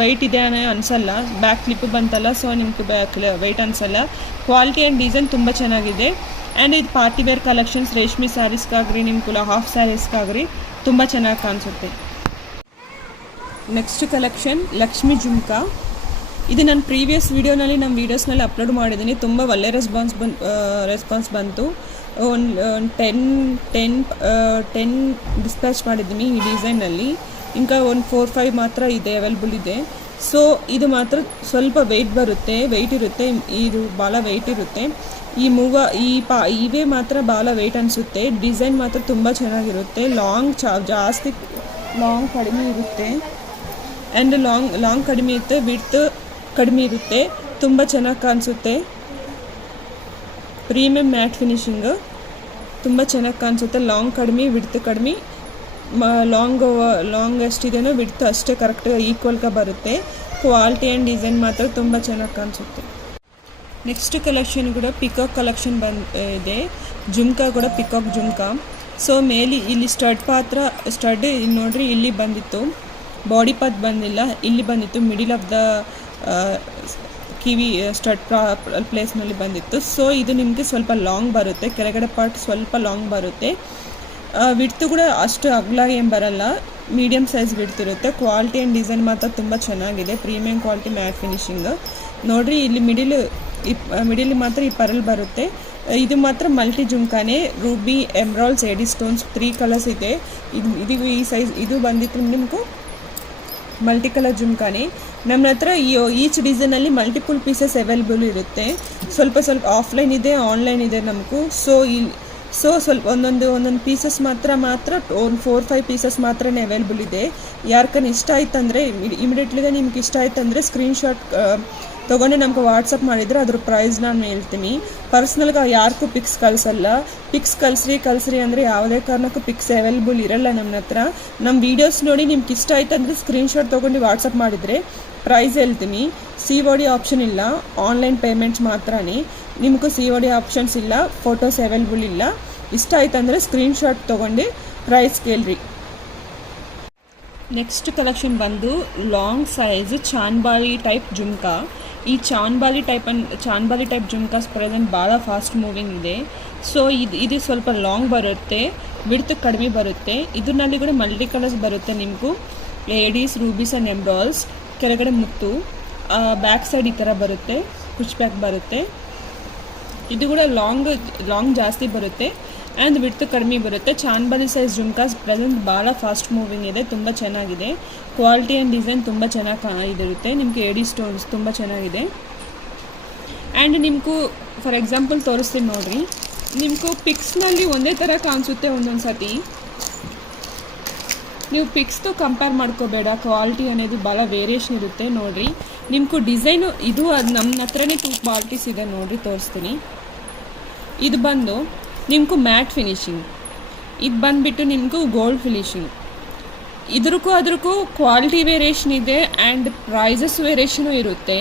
ವೆಯ್ಟ್ ಇದೆ ಅನ್ನೋ ಅನಿಸಲ್ಲ. ಬ್ಯಾಕ್ ಕ್ಲಿಪ್ ಬಂತಲ್ಲ, ಸೊ ನಿಮ್ಗೆ ವೆಯ್ಟ್ ಅನಿಸಲ್ಲ. ಕ್ವಾಲಿಟಿ ಆ್ಯಂಡ್ ಡಿಸೈನ್ ತುಂಬ ಚೆನ್ನಾಗಿದೆ. ಆ್ಯಂಡ್ ಇದು ಪಾರ್ಟಿ ವೇರ್ ಕಲೆಕ್ಷನ್ಸ್, ರೇಷ್ಮೆ ಸ್ಯಾರೀಸ್ಗಾಗ್ರಿ, ನಿಮ್ಗೆ ಹಾಫ್ ಸ್ಯಾರೀಸ್ಗಾಗ್ರಿ ತುಂಬ ಚೆನ್ನಾಗಿ ಕಾಣಿಸುತ್ತೆ. Next collection Lakshmi jhumka. ಇದು ನಾನು ಪ್ರೀವಿಯಸ್ ನಮ್ಮ ವೀಡಿಯೋಸ್ನಲ್ಲಿ ಅಪ್ಲೋಡ್ ಮಾಡಿದ್ದೀನಿ. ತುಂಬ ಒಳ್ಳೆ ರೆಸ್ಪಾನ್ಸ್ ಬಂತು. 10 ಡಿಸ್ಪ್ಯಾಚ್ ಮಾಡಿದ್ದೀನಿ ಈ ಡಿಸೈನಲ್ಲಿ. ఇంకా 145 ಮಾತ್ರ ಇದೆ ಅವೈಲೇಬಲ್ ಇದೆ. ಸೊ ಇದು ಮಾತ್ರ ಸ್ವಲ್ಪ ವೆಯ್ಟ್ ಇರುತ್ತೆ, ಇದು ಭಾಳ ವೆಯ್ಟ್ ಇರುತ್ತೆ. ಇವೇ ಮಾತ್ರ ಭಾಳ ವೆಯ್ಟ್ ಅನಿಸುತ್ತೆ. ಡಿಸೈನ್ ಮಾತ್ರ ತುಂಬ ಚೆನ್ನಾಗಿರುತ್ತೆ. ಜಾಸ್ತಿ ಲಾಂಗ್ ಕಡಿಮೆ ಇರುತ್ತೆ ಆ್ಯಂಡ್ ಲಾಂಗ್ ಕಡಿಮೆ ಇರುತ್ತೆ, ವಿಡ್ತ್ ಕಡಿಮೆ ಇರುತ್ತೆ, ತುಂಬ ಚೆನ್ನಾಗಿ ಕಾಣಿಸುತ್ತೆ. ಪ್ರೀಮಿಯಂ ಮ್ಯಾಟ್ ಫಿನಿಶಿಂಗು ತುಂಬ ಚೆನ್ನಾಗಿ ಕಾಣಿಸುತ್ತೆ. ಲಾಂಗ್ ಕಡಿಮೆ, ವಿಡ್ತ್ ಕಡಿಮೆ. ಲಾಂಗ್ ಎಷ್ಟಿದೆಯೋ ವಿಡ್ತ್ ಅಷ್ಟೇ ಕರೆಕ್ಟಾಗಿ ಈಕ್ವಲ್ಗೆ ಬರುತ್ತೆ. ಕ್ವಾಲಿಟಿ ಆ್ಯಂಡ್ ಡಿಸೈನ್ ಮಾತ್ರ ತುಂಬ ಚೆನ್ನಾಗಿ ಕಾಣಿಸುತ್ತೆ. ನೆಕ್ಸ್ಟ್ ಕಲೆಕ್ಷನ್ ಕೂಡ ಪಿಕಾಕ್ ಕಲೆಕ್ಷನ್ ಇದೆ. ಜುಮ್ಕಾ ಕೂಡ ಪಿಕಾಕ್ ಜುಮ್ಕಾ. ಸೊ ಮೇಲೆ ಇಲ್ಲಿ ಸ್ಟಡ್ ನೋಡ್ರಿ, ಇಲ್ಲಿ ಬಂದಿತ್ತು, ಬಾಡಿ ಪಾರ್ಟ್ ಬಂದಿಲ್ಲ, ಇಲ್ಲಿ ಬಂದಿತ್ತು, ಮಿಡಿಲ್ ಆಫ್ ದ ಕಿವಿ ಸ್ಟಡ್ ಪ್ಲೇಸ್ನಲ್ಲಿ ಬಂದಿತ್ತು. ಸೊ ಇದು ನಿಮಗೆ ಸ್ವಲ್ಪ ಲಾಂಗ್ ಬರುತ್ತೆ, ಕೆಳಗಡೆ ಪಾರ್ಟ್ ಸ್ವಲ್ಪ ಲಾಂಗ್ ಬರುತ್ತೆ. ವಿಡ್ತು ಕೂಡ ಅಷ್ಟು ಅಗಲ ಏನು ಬರಲ್ಲ, ಮೀಡಿಯಮ್ ಸೈಜ್ ವಿಡ್ತ್ ಇರುತ್ತೆ. ಕ್ವಾಲಿಟಿ ಆ್ಯಂಡ್ ಡಿಸೈನ್ ಮಾತ್ರ ತುಂಬ ಚೆನ್ನಾಗಿದೆ. ಪ್ರೀಮಿಯಂ ಕ್ವಾಲಿಟಿ ಮ್ಯಾಟ್ ಫಿನಿಶಿಂಗ್ ನೋಡಿರಿ. ಇಲ್ಲಿ ಮಿಡಿಲ್ ಮಾತ್ರ ಈ ಪರಲ್ ಬರುತ್ತೆ. ಇದು ಮಾತ್ರ ಮಲ್ಟಿ ಜುಮ್ಕಾನೆ, ರೂಬಿ, ಎಮ್ರಾಲ್ಸ್, ಎಡಿ ಸ್ಟೋನ್ಸ್ 3 ಕಲರ್ಸ್ ಇದೆ. ಇದು ಈ ಸೈಜ್ ಇದು ಬಂದಿತ್ತು ನಿಮಗೂ ಮಲ್ಟಿ ಕಲರ್ ಜುಮ್ಕಾನೆ. ನಮ್ಮ ಹತ್ರ ಈಚ್ ಡಿಸೈನಲ್ಲಿ ಮಲ್ಟಿಪಲ್ ಪೀಸಸ್ ಅವೈಲೇಬಲ್ ಇರುತ್ತೆ. ಸ್ವಲ್ಪ ಆಫ್ಲೈನ್ ಇದೆ, ಆನ್ಲೈನ್ ಇದೆ ನಮಗೂ. ಸೊ ಸ್ವಲ್ಪ ಒಂದೊಂದು ಪೀಸಸ್ ಮಾತ್ರ ಒಂದು 4-5 ಪೀಸಸ್ ಮಾತ್ರನೇ ಅವೈಲೇಬಲ್ ಇದೆ. ಯಾರ್ಕನ್ ಇಷ್ಟ ಆಯ್ತಂದರೆ ಇಮಿಡಿಯೇಟ್ಲಿಗೆ ನಿಮ್ಗೆ ಇಷ್ಟ ಆಯ್ತಂದರೆ ಸ್ಕ್ರೀನ್ಶಾಟ್ ತೊಗೊಂಡು ನಮ್ಗೆ ವಾಟ್ಸಪ್ ಮಾಡಿದರೆ ಅದ್ರ ಪ್ರೈಸ್ ನಾನು ಹೇಳ್ತೀನಿ. ಪರ್ಸ್ನಲ್ಗೆ ಯಾರಿಗೂ ಪಿಕ್ಸ್ ಕಳಿಸಲ್ಲ. ಪಿಕ್ಸ್ ಕಳಿಸ್ರಿ ಅಂದರೆ ಯಾವುದೇ ಕಾರಣಕ್ಕೂ ಪಿಕ್ಸ್ ಅವೈಲೇಬಲ್ ಇರಲ್ಲ ನಮ್ಮ ಹತ್ರ. ನಮ್ಮ ವೀಡಿಯೋಸ್ ನೋಡಿ ನಿಮ್ಗೆ ಇಷ್ಟ ಆಯ್ತಂದರೆ ಸ್ಕ್ರೀನ್ಶಾಟ್ ತೊಗೊಂಡು ವಾಟ್ಸಪ್ ಮಾಡಿದರೆ ಪ್ರೈಸ್ ಹೇಳ್ತೀನಿ. COD ಆಪ್ಷನ್ ಇಲ್ಲ, ಆನ್ಲೈನ್ ಪೇಮೆಂಟ್ಸ್ ಮಾತ್ರನೇ. ನಿಮಗೂ COD ಆಪ್ಷನ್ಸ್ ಇಲ್ಲ, ಫೋಟೋಸ್ ಅವೈಲೇಬಲ್ ಇಲ್ಲ. ಇಷ್ಟ ಆಯ್ತಂದರೆ ಸ್ಕ್ರೀನ್ಶಾಟ್ ತೊಗೊಂಡು ಪ್ರೈಸ್ ಕೇಳ್ರಿ. ನೆಕ್ಸ್ಟ್ ಕಲೆಕ್ಷನ್ ಬಂದು long size chandbali type jhumka. ಈ ಚಾನ್ಬಾಲಿ ಟೈಪ್ ಜುಮ್ಕಾಸ್ ಪ್ರೆಸೆಂಟ್ ಭಾಳ ಫಾಸ್ಟ್ ಮೂವಿಂಗ್ ಇದೆ. ಸೊ ಇದು ಸ್ವಲ್ಪ ಲಾಂಗ್ ಬರುತ್ತೆ, ವಿಡ್ತ್ ಕಡಿಮೆ ಬರುತ್ತೆ. ಇದರಲ್ಲಿ ಕೂಡ ಮಲ್ಟಿ ಕಲರ್ಸ್ ಬರುತ್ತೆ ನಿಮಗೂ. ಏಡೀಸ್, ರೂಬೀಸ್ ಆ್ಯಂಡ್ ಎಮ್ರಾಲ್ಸ್, ಕೆಳಗಡೆ ಮುತ್ತು, ಬ್ಯಾಕ್ ಸೈಡ್ ಈ ಥರ ಬರುತ್ತೆ, ಪುಷ್ ಬ್ಯಾಕ್ ಬರುತ್ತೆ. ಇದು ಕೂಡ ಲಾಂಗ್ ಜಾಸ್ತಿ ಬರುತ್ತೆ ಆ್ಯಂಡ್ ವಿಡ್ತ್ ಕಡಿಮೆ ಬರುತ್ತೆ. ಚಾನ್ಬಾಲಿ ಸೈಜ್ ಜುಮ್ಕಾಸ್ ಪ್ರೆಸೆಂಟ್ ಭಾಳ ಫಾಸ್ಟ್ ಮೂವಿಂಗ್ ಇದೆ, ತುಂಬ ಚೆನ್ನಾಗಿದೆ. ಕ್ವಾಲಿಟಿ ಆ್ಯಂಡ್ ಡಿಸೈನ್ ತುಂಬ ಚೆನ್ನಾಗಿ ಇದಿರುತ್ತೆ. ನಿಮಗೆ ಎಡಿ ಸ್ಟೋನ್ಸ್ ತುಂಬ ಚೆನ್ನಾಗಿದೆ. ಆ್ಯಂಡ್ ನಿಮಗೂ ಫಾರ್ ಎಕ್ಸಾಂಪಲ್ ತೋರಿಸ್ತೀನಿ ನೋಡಿರಿ. ನಿಮಗೂ ಪಿಕ್ಸ್ನಲ್ಲಿ ಒಂದೇ ಥರ ಕಾಣಿಸುತ್ತೆ ಒಂದೊಂದು ಸತಿ. ನೀವು ಪಿಕ್ಸ್ದು ಕಂಪೇರ್ ಮಾಡ್ಕೋಬೇಡ, ಕ್ವಾಲಿಟಿ అనేది ಭಾಳ ವೇರಿಯೇಷನ್ ಇರುತ್ತೆ. ನೋಡಿರಿ, ನಿಮಗೂ ಡಿಸೈನು ಇದು ಅದು ನಮ್ಮ ಹತ್ರನೇ 2 ಕ್ವಾಲಿಟೀಸ್ ಇದೆ ನೋಡಿರಿ, ತೋರಿಸ್ತೀನಿ. ಇದು ಬಂದು ನಿಮಗೂ ಮ್ಯಾಟ್ ಫಿನಿಶಿಂಗ್, ಇದು ಬಂದುಬಿಟ್ಟು ನಿಮಗೂ ಗೋಲ್ಡ್ ಫಿನಿಶಿಂಗ್. ಅದಕ್ಕೂ ಕ್ವಾಲಿಟಿ ವೇರಿಯೇಷನ್ ಇದೆ ಆ್ಯಂಡ್ ಪ್ರೈಸಸ್ ವೇರಿಯೇಷನು ಇರುತ್ತೆ.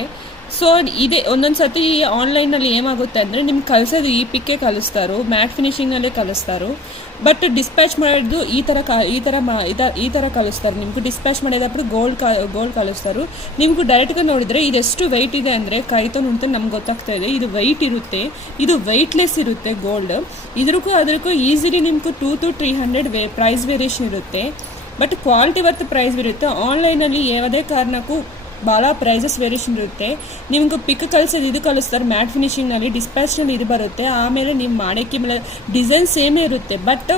ಸೊ ಇದೇ ಒಂದೊಂದು ಸತಿ ಆನ್ಲೈನಲ್ಲಿ ಏನಾಗುತ್ತೆ ಅಂದರೆ ನಿಮ್ಗೆ ಕಳಿಸೋದು ಈ ಪಿಕ್ಕೇ ಕಳಿಸ್ತಾರೋ, ಮ್ಯಾಟ್ ಫಿನಿಶಿಂಗಲ್ಲೇ ಕಳಿಸ್ತಾರೋ. ಬಟ್ ಡಿಸ್ಪ್ಯಾಚ್ ಮಾಡೋದು ಈ ಥರ ಕಳಿಸ್ತಾರೆ. ನಿಮಗೂ ಡಿಸ್ಪ್ಯಾಚ್ ಮಾಡೋದప్పుడు ಗೋಲ್ಡ್ ಕಳಿಸ್ತಾರೆ. ನಿಮಗೂ ಡೈರೆಕ್ಟ್గా ನೋಡಿದರೆ ಇದೆಷ್ಟು ವೆಯ್ಟ್ ಇದೆ ಅಂದರೆ ಕೈతో ನೋಡ್ತಾ ನಮ್ಗೆ ಗೊತ್ತಾಗ್ತಾ ಇದೆ. ಇದು ವೆಯ್ಟ್ ಇರುತ್ತೆ, ಇದು ವೆಯ್ಟ್ಲೆಸ್ ಇರುತ್ತೆ ಗೋಲ್ಡ್. ಅದಕ್ಕೂ ಈಸಿಲಿ ನಿಮಗೂ 200 to 300 ಪ್ರೈಸ್ ವೇರಿಯೇಷನ್ ಇರುತ್ತೆ. ಬಟ್ ಕ್ವಾಲಿಟಿ ವರ್ತ್ ಪ್ರೈಸ್ ಇರುತ್ತೆ. ಆನ್ಲೈನಲ್ಲಿ ಯಾವುದೇ ಕಾರಣಕ್ಕೂ ಭಾಳ ಪ್ರೈಸಸ್ ವೇರಿಯೇಷನ್ ಇರುತ್ತೆ. ನಿಮ್ಗೆ ಪಿಕ್ ಕಳಿಸೋದು ಇದು ಕಳಿಸ್ತಾರೆ ಮ್ಯಾಟ್ ಫಿನಿಶಿಂಗ್ನಲ್ಲಿ, ಡಿಸ್ಪ್ಯಾಚ್ನಲ್ಲಿ ಇದು ಬರುತ್ತೆ. ಆಮೇಲೆ ನೀವು ಮಾಡೋಕ್ಕೆ ಮೇಲೆ ಡಿಸೈನ್ ಸೇಮೇ ಇರುತ್ತೆ, ಬಟ್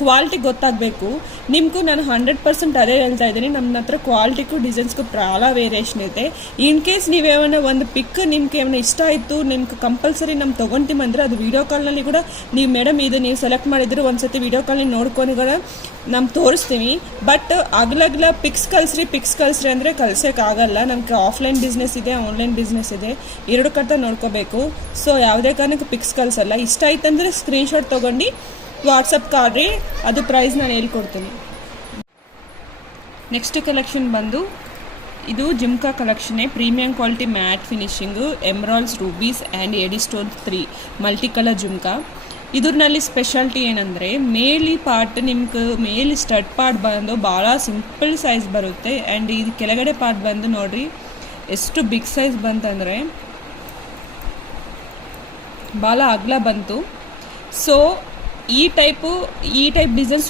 ಕ್ವಾಲಿಟಿ ಗೊತ್ತಾಗಬೇಕು ನಿಮಗೂ. ನಾನು 100% ಅದೇ ಹೇಳ್ತಾ ಇದ್ದೀನಿ. ನಮ್ಮ ಹತ್ರ ಕ್ವಾಲಿಟಿಗೂ ಡಿಸೈನ್ಸ್ಗೂ ಭಾಳ ವೇರಿಯೇಷನ್ ಇದೆ. ಇನ್ ಕೇಸ್ ನೀವೇమైనా ಒಂದು ಪಿಕ್ ನಿಮ್ಗೆ ಏమైనా ಇಷ್ಟ ಆಯಿತು, ನಿಮ್ಗೆ ಕಂಪಲ್ಸರಿ ನಮ್ಮ ತೊಗೊತೀವಂದರೆ ಅದು ವೀಡಿಯೋ ಕಾಲ್ನಲ್ಲಿ ಕೂಡ ನೀವು ಮೇಡಮ್ ಇದು ನೀವು ಸೆಲೆಕ್ಟ್ ಮಾಡಿದ್ರು ಒಂದು ಸತಿ ವೀಡಿಯೋ ಕಾಲ್ನಲ್ಲಿ ನೋಡ್ಕೊಂಡು ಕೂಡ ನಮ್ಮ ತೋರಿಸ್ತೀವಿ. ಬಟ್ ಅಗಲಗ್ಲ ಪಿಕ್ಸ್ ಕಳಿಸ್ರಿ ಅಂದರೆ ಕಳ್ಸೋಕ್ಕಾಗಲ್ಲ. ನಮಗೆ ಆಫ್ಲೈನ್ ಬಿಸ್ನೆಸ್ ಇದೆ, ಆನ್ಲೈನ್ ಬಿಸ್ನೆಸ್ ಇದೆ, 2 ಕಡೆ ನೋಡ್ಕೋಬೇಕು. ಸೊ ಯಾವುದೇ ಕಾರಣಕ್ಕೂ ಪಿಕ್ಸ್ ಕಳಿಸಲ್ಲ. ಇಷ್ಟ ಆಯ್ತಂದರೆ ಸ್ಕ್ರೀನ್ಶಾಟ್ ತೊಗೊಂಡು ವಾಟ್ಸಪ್ ಕಾಡ್ರಿ, ಅದು ಪ್ರೈಸ್ ನಾನು ಹೇಳ್ಕೊಡ್ತೀನಿ. ನೆಕ್ಸ್ಟ್ ಕಲೆಕ್ಷನ್ ಬಂದು ಇದು ಜುಮ್ಕಾ ಕಲೆಕ್ಷನ್ನೇ. Premium quality matte finishing, emeralds, rubies and AD stone 3 multi colour jhumka. ಇದ್ರಲ್ಲಿ ಸ್ಪೆಷಾಲಿಟಿ ಏನಂದರೆ ಮೇಲಿ ಸ್ಟಡ್ ಪಾರ್ಟ್ ಬಂದು ಭಾಳ ಸಿಂಪಲ್ ಸೈಜ್ ಬರುತ್ತೆ. ಆ್ಯಂಡ್ ಇದು ಕೆಳಗಡೆ ಪಾರ್ಟ್ ಬಂದು ನೋಡಿರಿ ಎಷ್ಟು ಬಿಗ್ ಸೈಜ್ ಬಂತಂದರೆ ಭಾಳ ಅಗಲ ಬಂತು. ಸೊ ಈ ಟೈಪ್ ಡಿಸೈನ್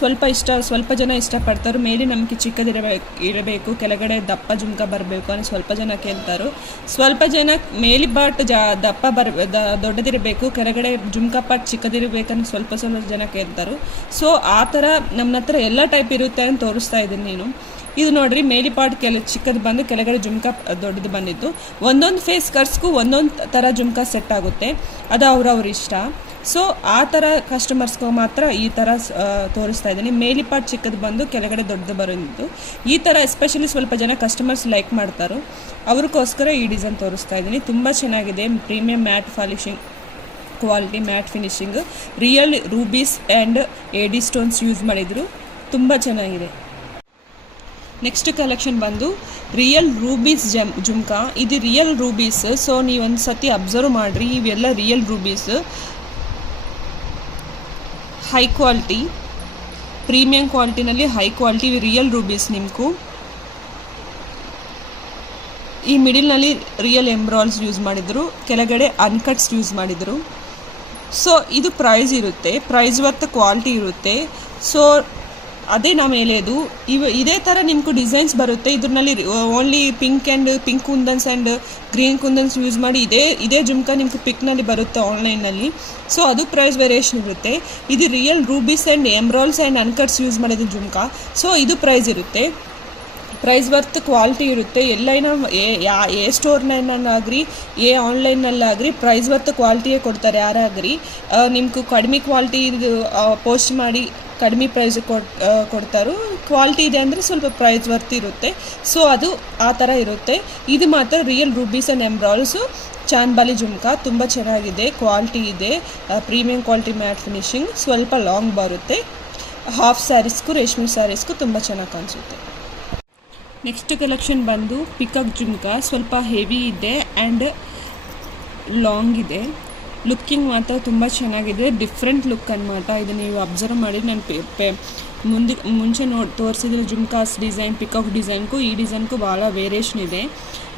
ಸ್ವಲ್ಪ ಜನ ಇಷ್ಟಪಡ್ತಾರೆ. ಮೇಲೆ ನಮಗೆ ಚಿಕ್ಕದಿರಬೇಕು, ಕೆಳಗಡೆ ದಪ್ಪ ಜುಮ್ಕ ಬರಬೇಕು ಅಂತ ಸ್ವಲ್ಪ ಜನ ಕೇಳ್ತಾರೆ. ಸ್ವಲ್ಪ ಜನ ಮೇಲಿ ಪಾರ್ಟ್ ದಪ್ಪ ದೊಡ್ಡದಿರಬೇಕು, ಕೆಳಗಡೆ ಜುಮ್ಕ ಪಾರ್ಟ್ ಚಿಕ್ಕದಿರಬೇಕಂತ ಸ್ವಲ್ಪ ಜನ ಕೇಳ್ತಾರೆ. ಸೊ ಆ ಥರ ನಮ್ಮ ಹತ್ರ ಎಲ್ಲ ಟೈಪ್ ಇರುತ್ತೆ ಅಂತ ತೋರಿಸ್ತಾ ಇದ್ದೀನಿ ನೀನು. ಇದು ನೋಡ್ರಿ, ಮೇಲಿ ಪಾರ್ಟ್ ಚಿಕ್ಕದು ಬಂದು ಕೆಳಗಡೆ ಜುಮ್ಕ ದೊಡ್ಡದು ಬಂದಿತ್ತು. ಒಂದೊಂದು ಫೇಸ್ ಕಟ್ಸ್ಗೂ ಒಂದೊಂದು ಥರ ಜುಮ್ಕ ಸೆಟ್ ಆಗುತ್ತೆ, ಅದು ಅವ್ರವ್ರ ಇಷ್ಟ. ಸೊ ಆ ಥರ ಕಸ್ಟಮರ್ಸ್ಗೂ ಮಾತ್ರ ಈ ಥರ ತೋರಿಸ್ತಾ ಇದ್ದೀನಿ. ಮೇಲಿ ಪಾರ್ಟ್ ಚಿಕ್ಕದು ಬಂದು ಕೆಳಗಡೆ ದೊಡ್ಡದು ಬರೋದು. ಈ ಥರ ಎಸ್ಪೆಷಲಿ ಸ್ವಲ್ಪ ಜನ ಕಸ್ಟಮರ್ಸ್ ಲೈಕ್ ಮಾಡ್ತಾರೆ, ಅವ್ರಿಗೋಸ್ಕರ ಈ ಡಿಸೈನ್ ತೋರಿಸ್ತಾ ಇದ್ದೀನಿ. ತುಂಬ ಚೆನ್ನಾಗಿದೆ. Premium matte polishing quality, matte finishing, real rubies and AD stones use ಮಾಡಿದರು. ತುಂಬ ಚೆನ್ನಾಗಿದೆ. ನೆಕ್ಸ್ಟ್ ಕಲೆಕ್ಷನ್ ಬಂದು ರಿಯಲ್ ರೂಬೀಸ್ ಜುಮ್ಕಾ. ಇದು ರಿಯಲ್ ರೂಬೀಸ್. ಸೊ ನೀವೊಂದು ಸತಿ ಅಬ್ಸರ್ವ್ ಮಾಡಿರಿ, ಇವೆಲ್ಲ real rubies, high quality, premium ಕ್ವಾಲಿಟಿನಲ್ಲಿ ಹೈ ಕ್ವಾಲಿಟಿ ರಿಯಲ್ ರೂಬೀಸ್. ನಿಮಗೂ ಈ ಮಿಡಿಲ್ನಲ್ಲಿ ರಿಯಲ್ ಎಂಬ್ರಾಯ್ಡ್ಸ್ ಯೂಸ್ ಮಾಡಿದರು, ಕೆಳಗಡೆ ಅನ್ಕಟ್ಸ್ ಯೂಸ್ ಮಾಡಿದರು. ಸೊ ಇದು ಪ್ರೈಸ್ ಇರುತ್ತೆ, ಪ್ರೈಸ್ ವರ್ತ್ ಕ್ವಾಲಿಟಿ ಇರುತ್ತೆ. ಸೊ ಅದೇ ನಾವು ಹೇಳೋದು. ಇದೇ ಥರ ನಿಮಗೂ ಡಿಸೈನ್ಸ್ ಬರುತ್ತೆ. ಇದರಲ್ಲಿ only pink kundans and green kundans use ಮಾಡಿ ಇದೇ ಜುಮ್ಕ ನಿಮ್ಗೆ ಪಿಕ್ನಲ್ಲಿ ಬರುತ್ತೆ ಆನ್ಲೈನಲ್ಲಿ. ಸೊ ಅದು ಪ್ರೈಸ್ ವೇರಿಯೇಷನ್ ಇರುತ್ತೆ. ಇದು real rubies and emeralds and uncuts use ಮಾಡಿದ ಜುಮ್ಕ. ಸೊ ಇದು ಪ್ರೈಸ್ ಇರುತ್ತೆ, ಪ್ರೈಸ್ ವರ್ತ್ ಕ್ವಾಲಿಟಿ ಇರುತ್ತೆ. ಏ ಸ್ಟೋರ್ನಲ್ಲಾಗ್ರಿ ಆನ್ಲೈನಲ್ಲಾಗ್ರಿ ಪ್ರೈಸ್ ವರ್ತ್ ಕ್ವಾಲಿಟಿಯೇ ಕೊಡ್ತಾರೆ ಯಾರಾಗ್ರಿ. ನಿಮ್ಗೆ ಕಡಿಮೆ ಕ್ವಾಲಿಟಿ ಇದು ಪೋಸ್ಟ್ ಮಾಡಿ ಕಡಿಮೆ ಪ್ರೈಸ್ ಕೊಡ್ತಾರೆ. ಕ್ವಾಲಿಟಿ ಇದೆ ಅಂದರೆ ಸ್ವಲ್ಪ ಪ್ರೈಸ್ ವರ್ತ್ ಇರುತ್ತೆ. ಸೊ ಅದು ಆ ಥರ ಇರುತ್ತೆ. ಇದು ಮಾತ್ರ real rubies and emeralds chandbali jhumka. ತುಂಬ ಚೆನ್ನಾಗಿದೆ, ಕ್ವಾಲಿಟಿ ಇದೆ, ಪ್ರೀಮಿಯಂ ಕ್ವಾಲಿಟಿ ಮ್ಯಾಟ್ ಫಿನಿಶಿಂಗ್, ಸ್ವಲ್ಪ ಲಾಂಗ್ ಬರುತ್ತೆ. ಹಾಫ್ ಸ್ಯಾರೀಸ್ಗೂ ರೇಷ್ಮೆ ಸ್ಯಾರೀಸ್ಗೂ ತುಂಬ ಚೆನ್ನಾಗಿ ಕಾಣಿಸುತ್ತೆ. ನೆಕ್ಸ್ಟ್ ಕಲೆಕ್ಷನ್ ಬಂದು ಪಿಕಾಕ್ ಜುಮ್ಕ. ಸ್ವಲ್ಪ ಹೆವಿ ಇದೆ ಆ್ಯಂಡ್ ಲಾಂಗ್ ಇದೆ. ಲುಕ್ಕಿಂಗ್ ಮಾತ್ರ ತುಂಬ ಚೆನ್ನಾಗಿದೆ, ಡಿಫ್ರೆಂಟ್ ಲುಕ್ ಅನ್ನమాట. ಇದು ನೀವು ಅಬ್ಸರ್ವ್ ಮಾಡಿ. ನಾನು ಮುಂಚೆ ತೋರಿಸಿದ್ರೆ ಜುಮ್ಕಾಸ್ ಡಿಸೈನ್, ಪಿಕಾಕ್ ಡಿಸೈನ್ಗೂ ಈ ಡಿಸೈನ್ಗೂ ಭಾಳ ವೇರಿಯೇಷನ್ ಇದೆ.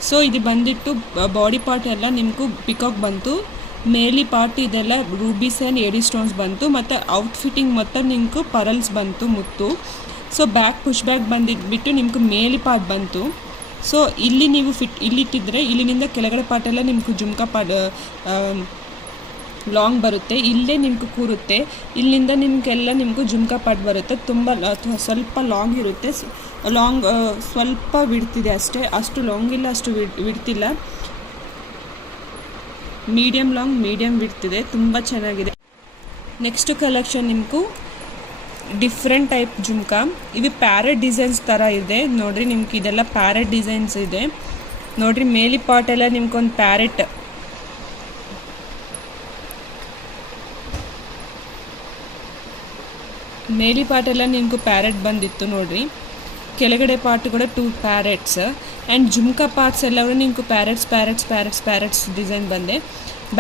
ಸೊ ಇದು ಬಂದಿಟ್ಟು ಬಾಡಿ ಪಾರ್ಟ್ ಎಲ್ಲ ನಿಮಗೂ ಪಿಕಾಕ್ ಬಂತು, ಮೇಲಿ ಪಾರ್ಟ್ ಇದೆಲ್ಲ ರೂಬೀಸ್ ಆ್ಯಂಡ್ ಎಡಿ ಸ್ಟೋನ್ಸ್ ಬಂತು, ಮತ್ತು ಔಟ್ಫಿಟ್ಟಿಂಗ್ ಮೊತ್ತ ನಿಮಗೂ ಪರಲ್ಸ್ ಬಂತು, ಮುತ್ತು. ಸೊ ಪುಷ್ ಬ್ಯಾಕ್ ಬಂದಿದ್ಬಿಟ್ಟು ನಿಮ್ಗೆ ಮೇಲಿ ಪಾರ್ಟ್ ಬಂತು. ಸೊ ಇಲ್ಲಿ ನೀವು ಇಲ್ಲಿಟ್ಟಿದ್ರೆ ಇಲ್ಲಿನಿಂದ ಕೆಳಗಡೆ ಪಾರ್ಟೆಲ್ಲ ನಿಮ್ಗೆ ಜುಮ್ಕಾ ಪಾರ್ಟ್ ಲಾಂಗ್ ಬರುತ್ತೆ, ಇಲ್ಲೇ ನಿಮ್ಗೆ ಕೂರುತ್ತೆ. ಇಲ್ಲಿಂದ ನಿಮಗೂ ಜುಮ್ಕಾ ಪಾರ್ಟ್ ಬರುತ್ತೆ. ತುಂಬ ಸ್ವಲ್ಪ ಲಾಂಗ್ ಇರುತ್ತೆ, ಸ್ವಲ್ಪ ಬಿಡ್ತಿದೆ ಅಷ್ಟೇ. ಅಷ್ಟು ಲಾಂಗ್ ಇಲ್ಲ, ಅಷ್ಟು ಬಿಡ್ತಿಲ್ಲ. ಮೀಡಿಯಮ್ ಲಾಂಗ್, ಮೀಡಿಯಮ್ ಬಿಡ್ತಿದೆ. ತುಂಬ ಚೆನ್ನಾಗಿದೆ. ನೆಕ್ಸ್ಟ್ ಕಲೆಕ್ಷನ್ ನಿಮಗೂ ಡಿಫ್ರೆಂಟ್ ಟೈಪ್ ಜುಮ್ಕಾ. ಇದು ಪ್ಯಾರೆಟ್ ಡಿಸೈನ್ಸ್ ಥರ ಇದೆ ನೋಡಿರಿ. ನಿಮ್ಗೆ ಇದೆಲ್ಲ ಪ್ಯಾರೆಟ್ ಡಿಸೈನ್ಸ್ ಇದೆ ನೋಡಿರಿ. ಮೇಲಿ ಪಾರ್ಟ್ ಎಲ್ಲ ನಿಮ್ಗೊಂದು ಪ್ಯಾರೆಟ್, ಮೇಲಿ ಪಾರ್ಟ್ ಎಲ್ಲ ನಿಮಗೂ ಪ್ಯಾರೆಟ್ ಬಂದಿತ್ತು ನೋಡಿರಿ. ಕೆಳಗಡೆ ಪಾರ್ಟ್ ಕೂಡ 2 ಪ್ಯಾರೆಟ್ಸ್ ಆ್ಯಂಡ್ ಜುಮ್ಕಾ ಪಾರ್ಟ್ಸ್ ಎಲ್ಲವೂ ನಿಮಗೂ ಪ್ಯಾರೆಟ್ಸ್ ಡಿಸೈನ್ ಬಂದೆ.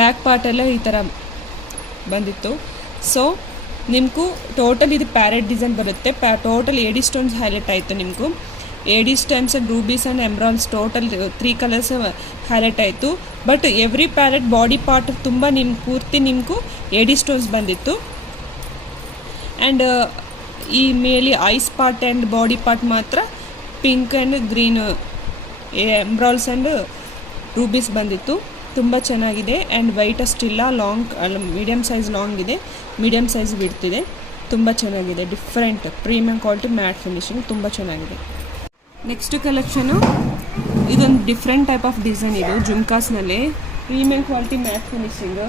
ಬ್ಯಾಕ್ ಪಾರ್ಟ್ ಎಲ್ಲ ಈ ಥರ ಬಂದಿತ್ತು. ಸೊ ನಿಮಗೂ ಟೋಟಲ್ ಇದು ಪ್ಯಾರೆಟ್ ಡಿಸೈನ್ ಬರುತ್ತೆ. ಟೋಟಲ್ ಎಡಿ ಸ್ಟೋನ್ಸ್ ಹೈಲೈಟ್ ಆಯಿತು. ನಿಮಗೂ AD stones and rubies and emeralds total 3 colours highlight ಆಯಿತು. But every parrot body part ತುಂಬ ಪೂರ್ತಿ ನಿಮಗೂ ಎಡಿ ಸ್ಟೋನ್ಸ್ ಬಂದಿತ್ತು. ಆ್ಯಂಡ್ ಈ ಮೇಲೆ eyes part and body part ಮಾತ್ರ pink and green emeralds and rubies ಬಂದಿತ್ತು. ತುಂಬ ಚೆನ್ನಾಗಿದೆ. ಆ್ಯಂಡ್ ವೈಟ್ ಅಷ್ಟಿಲ್ಲ, ಮೀಡಿಯಮ್ ಸೈಜ್ ಲಾಂಗ್ ಇದೆ, ಮೀಡಿಯಮ್ ಸೈಜ್ ಬಿಡ್ತಿದೆ. ತುಂಬ ಚೆನ್ನಾಗಿದೆ, different premium quality matte finishing, ತುಂಬ ಚೆನ್ನಾಗಿದೆ. ನೆಕ್ಸ್ಟ್ ಕಲೆಕ್ಷನು ಇದೊಂದು ಡಿಫ್ರೆಂಟ್ ಟೈಪ್ ಆಫ್ ಡಿಸೈನ್. ಇದು ಜುಮ್ಕಾಸ್ನಲ್ಲಿ premium quality matte finishing,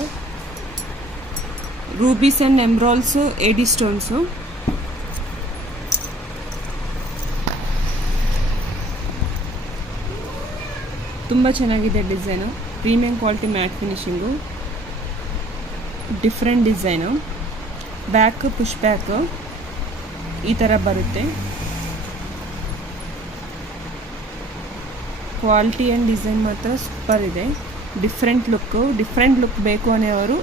rubies and emeralds, AD stones. ತುಂಬ ಚೆನ್ನಾಗಿದೆ design. Premium quality matte finishing, different design. Back push back ಈ ಥರ ಬರುತ್ತೆ. ಕ್ವಾಲಿಟಿ ಆ್ಯಂಡ್ ಡಿಸೈನ್ ಮಾತ್ರ ಸೂಪರ್ ಇದೆ. ಡಿಫ್ರೆಂಟ್ ಲುಕ್ ಬೇಕು ಅನ್ನೋವರು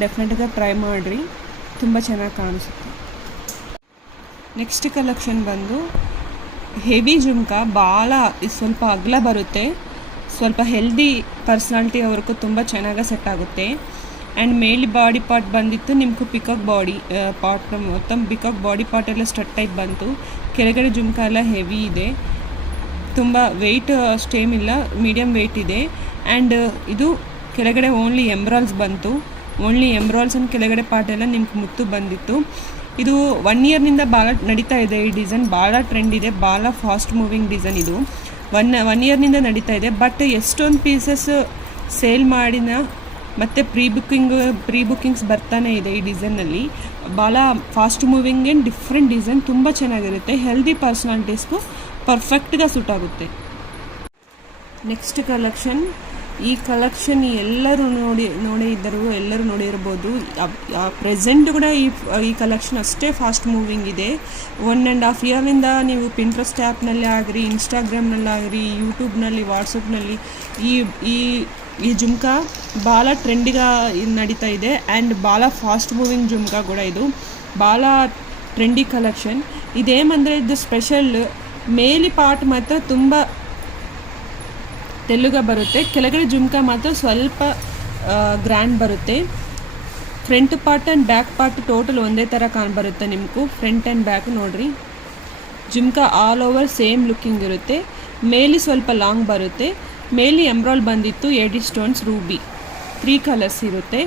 ಡೆಫಿನೆಟಾಗಿ ಟ್ರೈ ಮಾಡಿರಿ, ತುಂಬ ಚೆನ್ನಾಗಿ ಕಾಣಿಸುತ್ತೆ. ನೆಕ್ಸ್ಟ್ ಕಲೆಕ್ಷನ್ ಬಂದು ಹೆವಿ ಜುಮ್ಕಾ. ಭಾಳ ಸ್ವಲ್ಪ ಅಗಲ ಬರುತ್ತೆ, ಸ್ವಲ್ಪ ಹೆಲ್ದಿ ಪರ್ಸ್ನಾಲಿಟಿ ಅವ್ರಿಗೂ ತುಂಬ ಚೆನ್ನಾಗಿ ಸೆಟ್ ಆಗುತ್ತೆ. అండ్ మేల్ బాడీ పార్ట్ ಬಂದಿತ್ತು ನಿಮ್ಗೆ ಪಿಕಾಕ್ ಬಾಡಿ ಪಾರ್ಟ್ ಮೊತ್ತ ಪಿಕಾಕ್ ಬಾಡಿ ಪಾರ್ಟ್ ಎಲ್ಲ ಸ್ಟಡ್ ಟೈಪ್ ಬಂತು. ಕೆಳಗಡೆ ಜುಮ್ಕಾ ಎಲ್ಲ ಹೆವಿ ಇದೆ, ತುಂಬ ವೆಯ್ಟ್ ಅಷ್ಟೇನಿಲ್ಲ, ಮೀಡಿಯಮ್ ವೆಯ್ಟ್ ಇದೆ. ಆ್ಯಂಡ್ ಇದು ಕೆಳಗಡೆ ಓನ್ಲಿ ಎಂಬ್ರಾಲ್ಸ್ ಬಂತು, ಓನ್ಲಿ ಎಂಬ್ರಾಲ್ಸ್ ಅಂಡ್ ಕೆಳಗಡೆ ಪಾರ್ಟ್ ಎಲ್ಲ ನಿಮ್ಗೆ ಮುತ್ತು ಬಂದಿತ್ತು. ಇದು 1 ಇಯರ್ನಿಂದ ಭಾಳ ನಡೀತಾ ಇದೆ ಈ ಡಿಸೈನ್, ಭಾಳ ಟ್ರೆಂಡ್ ಇದೆ, ಭಾಳ ಫಾಸ್ಟ್ ಮೂವಿಂಗ್ ಡಿಸೈನ್ ಇದು. ಒನ್ ಇಯರ್ನಿಂದ ನಡೀತಾ ಇದೆ. ಬಟ್ ಎಷ್ಟೊಂದು ಪೀಸಸ್ ಸೇಲ್ ಮಾಡಿನ ಮತ್ತು ಪ್ರೀ ಬುಕ್ಕಿಂಗ್ಸ್ ಬರ್ತಾನೆ ಇದೆ ಈ ಡಿಸೈನಲ್ಲಿ. ಭಾಳ fast moving and different design, ತುಂಬ ಚೆನ್ನಾಗಿರುತ್ತೆ. ಹೆಲ್ದಿ ಪರ್ಸ್ನಾಲಿಟೀಸ್ಗೂ ಪರ್ಫೆಕ್ಟ್గా ಸೂಟ್ ಆಗುತ್ತೆ. ನೆಕ್ಸ್ಟ್ ಕಲೆಕ್ಷನ್, ಈ ಕಲೆಕ್ಷನ್ ಎಲ್ಲರೂ ಎಲ್ಲರೂ ನೋಡಿರ್ಬೋದು. ಪ್ರೆಸೆಂಟ್ ಕೂಡ ಈ ಕಲೆಕ್ಷನ್ ಅಷ್ಟೇ ಫಾಸ್ಟ್ ಮೂವಿಂಗ್ ಇದೆ. 1.5 ಇಯರ್ನಿಂದ ನೀವು ಪಿಂಟ್ರೆಸ್ಟ್ ಆ್ಯಪ್ನಲ್ಲಿ ಆಗಲಿ, ಇನ್ಸ್ಟಾಗ್ರಾಮ್ನಲ್ಲಾಗಲಿ, ಯೂಟ್ಯೂಬ್ನಲ್ಲಿ, ವಾಟ್ಸಪ್ನಲ್ಲಿ ಈ ಜುಮ್ಕಾ ಭಾಳ ಟ್ರೆಂಡಿಗೆ ನಡೀತಾ ಇದೆ. ಆ್ಯಂಡ್ ಭಾಳ ಫಾಸ್ಟ್ ಮೂವಿಂಗ್ ಜುಮ್ಕಾ ಕೂಡ ಇದು, ಭಾಳ ಟ್ರೆಂಡಿ ಕಲೆಕ್ಷನ್. ಇದೇನಂದರೆ ಇದು ಸ್ಪೆಷಲ್, ಮೇಲಿ ಪಾರ್ಟ್ ಮಾತ್ರ ತುಂಬ ತೆಲುಗ ಬರುತ್ತೆ, ಕೆಳಗಡೆ ಜುಮ್ಕಾ ಮಾತ್ರ ಸ್ವಲ್ಪ ಗ್ರ್ಯಾಂಡ್ ಬರುತ್ತೆ. Front part and back part total ಒಂದೇ ಥರ ಬರುತ್ತೆ ನಿಮಗೂ. ಫ್ರಂಟ್ ಆ್ಯಂಡ್ ಬ್ಯಾಕ್ ನೋಡಿರಿ, jhumka all over same looking ಇರುತ್ತೆ. ಮೇಲಿ ಸ್ವಲ್ಪ ಲಾಂಗ್ ಬರುತ್ತೆ. ಮೇಲಿ ಎಂಬ್ರಾಲ್ ಬಂದಿತ್ತು, ಎಡಿ ಸ್ಟೋನ್ಸ್, ರೂಬಿ, 3 ಕಲರ್ಸ್ ಇರುತ್ತೆ.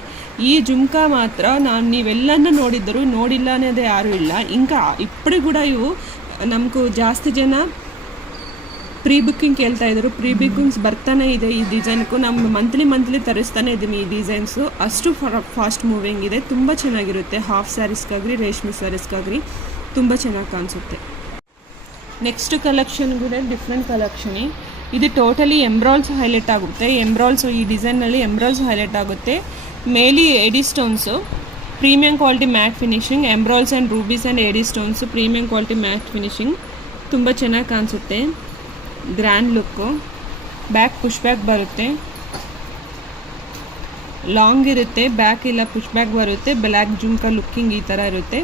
ಈ ಜುಮ್ಕಾ ಮಾತ್ರ ನೀವೆಲ್ಲನೂ ನೋಡಿದ್ದರು, ನೋಡಿಲ್ಲ ಅನ್ನೋದು ಯಾರೂ ಇಲ್ಲ. ఇంకా ఇప్పుడు ಕೂಡ ಇವು ನಮಗೂ ಜಾಸ್ತಿ ಜನ ಪ್ರೀ ಬುಕ್ಕಿಂಗ್ ಕೇಳ್ತಾ ಇದ್ರು. ಪ್ರೀ ಬುಕ್ಕಿಂಗ್ಸ್ ಬರ್ತಾನೆ ಇದೆ ಈ ಡಿಸೈನ್ಗೂ. ನಮ್ಮ ಮಂತ್ಲಿ ತರಿಸ್ತಾನೆ ಇದ್ದೀವಿ ಈ ಡಿಸೈನ್ಸು, ಅಷ್ಟು ಫಾಸ್ಟ್ ಮೂವಿಂಗ್ ಇದೆ. ತುಂಬ ಚೆನ್ನಾಗಿರುತ್ತೆ. ಹಾಫ್ ಸ್ಯಾರೀಸ್ಗಾಗಲಿ, ರೇಷ್ಮೆ ಸ್ಯಾರೀಸ್ಗಾಗಲಿ ತುಂಬ ಚೆನ್ನಾಗಿ ಕಾಣಿಸುತ್ತೆ. ನೆಕ್ಸ್ಟ್ ಕಲೆಕ್ಷನ್ ಕೂಡ ಡಿಫ್ರೆಂಟ್ ಕಲೆಕ್ಷನ್. ಇದು ಟೋಟಲಿ ಎಂಬ್ರಾಲ್ಸ್ ಹೈಲೈಟ್ ಆಗುತ್ತೆ. ಈ ಡಿಸೈನಲ್ಲಿ ಎಂಬ್ರಾಲ್ಸ್ ಹೈಲೈಟ್ ಆಗುತ್ತೆ. ಮೇಲಿ AD stones, premium quality matte finishing, emeralds and rubies and AD stones, premium quality matte finishing, ತುಂಬ ಚೆನ್ನಾಗಿ ಕಾಣಿಸುತ್ತೆ. Grand look. Back push back ಬರುತ್ತೆ, ಲಾಂಗ್ ಇರುತ್ತೆ, ಬ್ಯಾಕ್ ಇಲ್ಲ ಪುಷ್ ಬ್ಯಾಕ್ ಬರುತ್ತೆ. ಬ್ಲ್ಯಾಕ್ ಜುಮ್ಕಾ ಲುಕ್ಕಿಂಗ್ ಈ ಥರ ಇರುತ್ತೆ,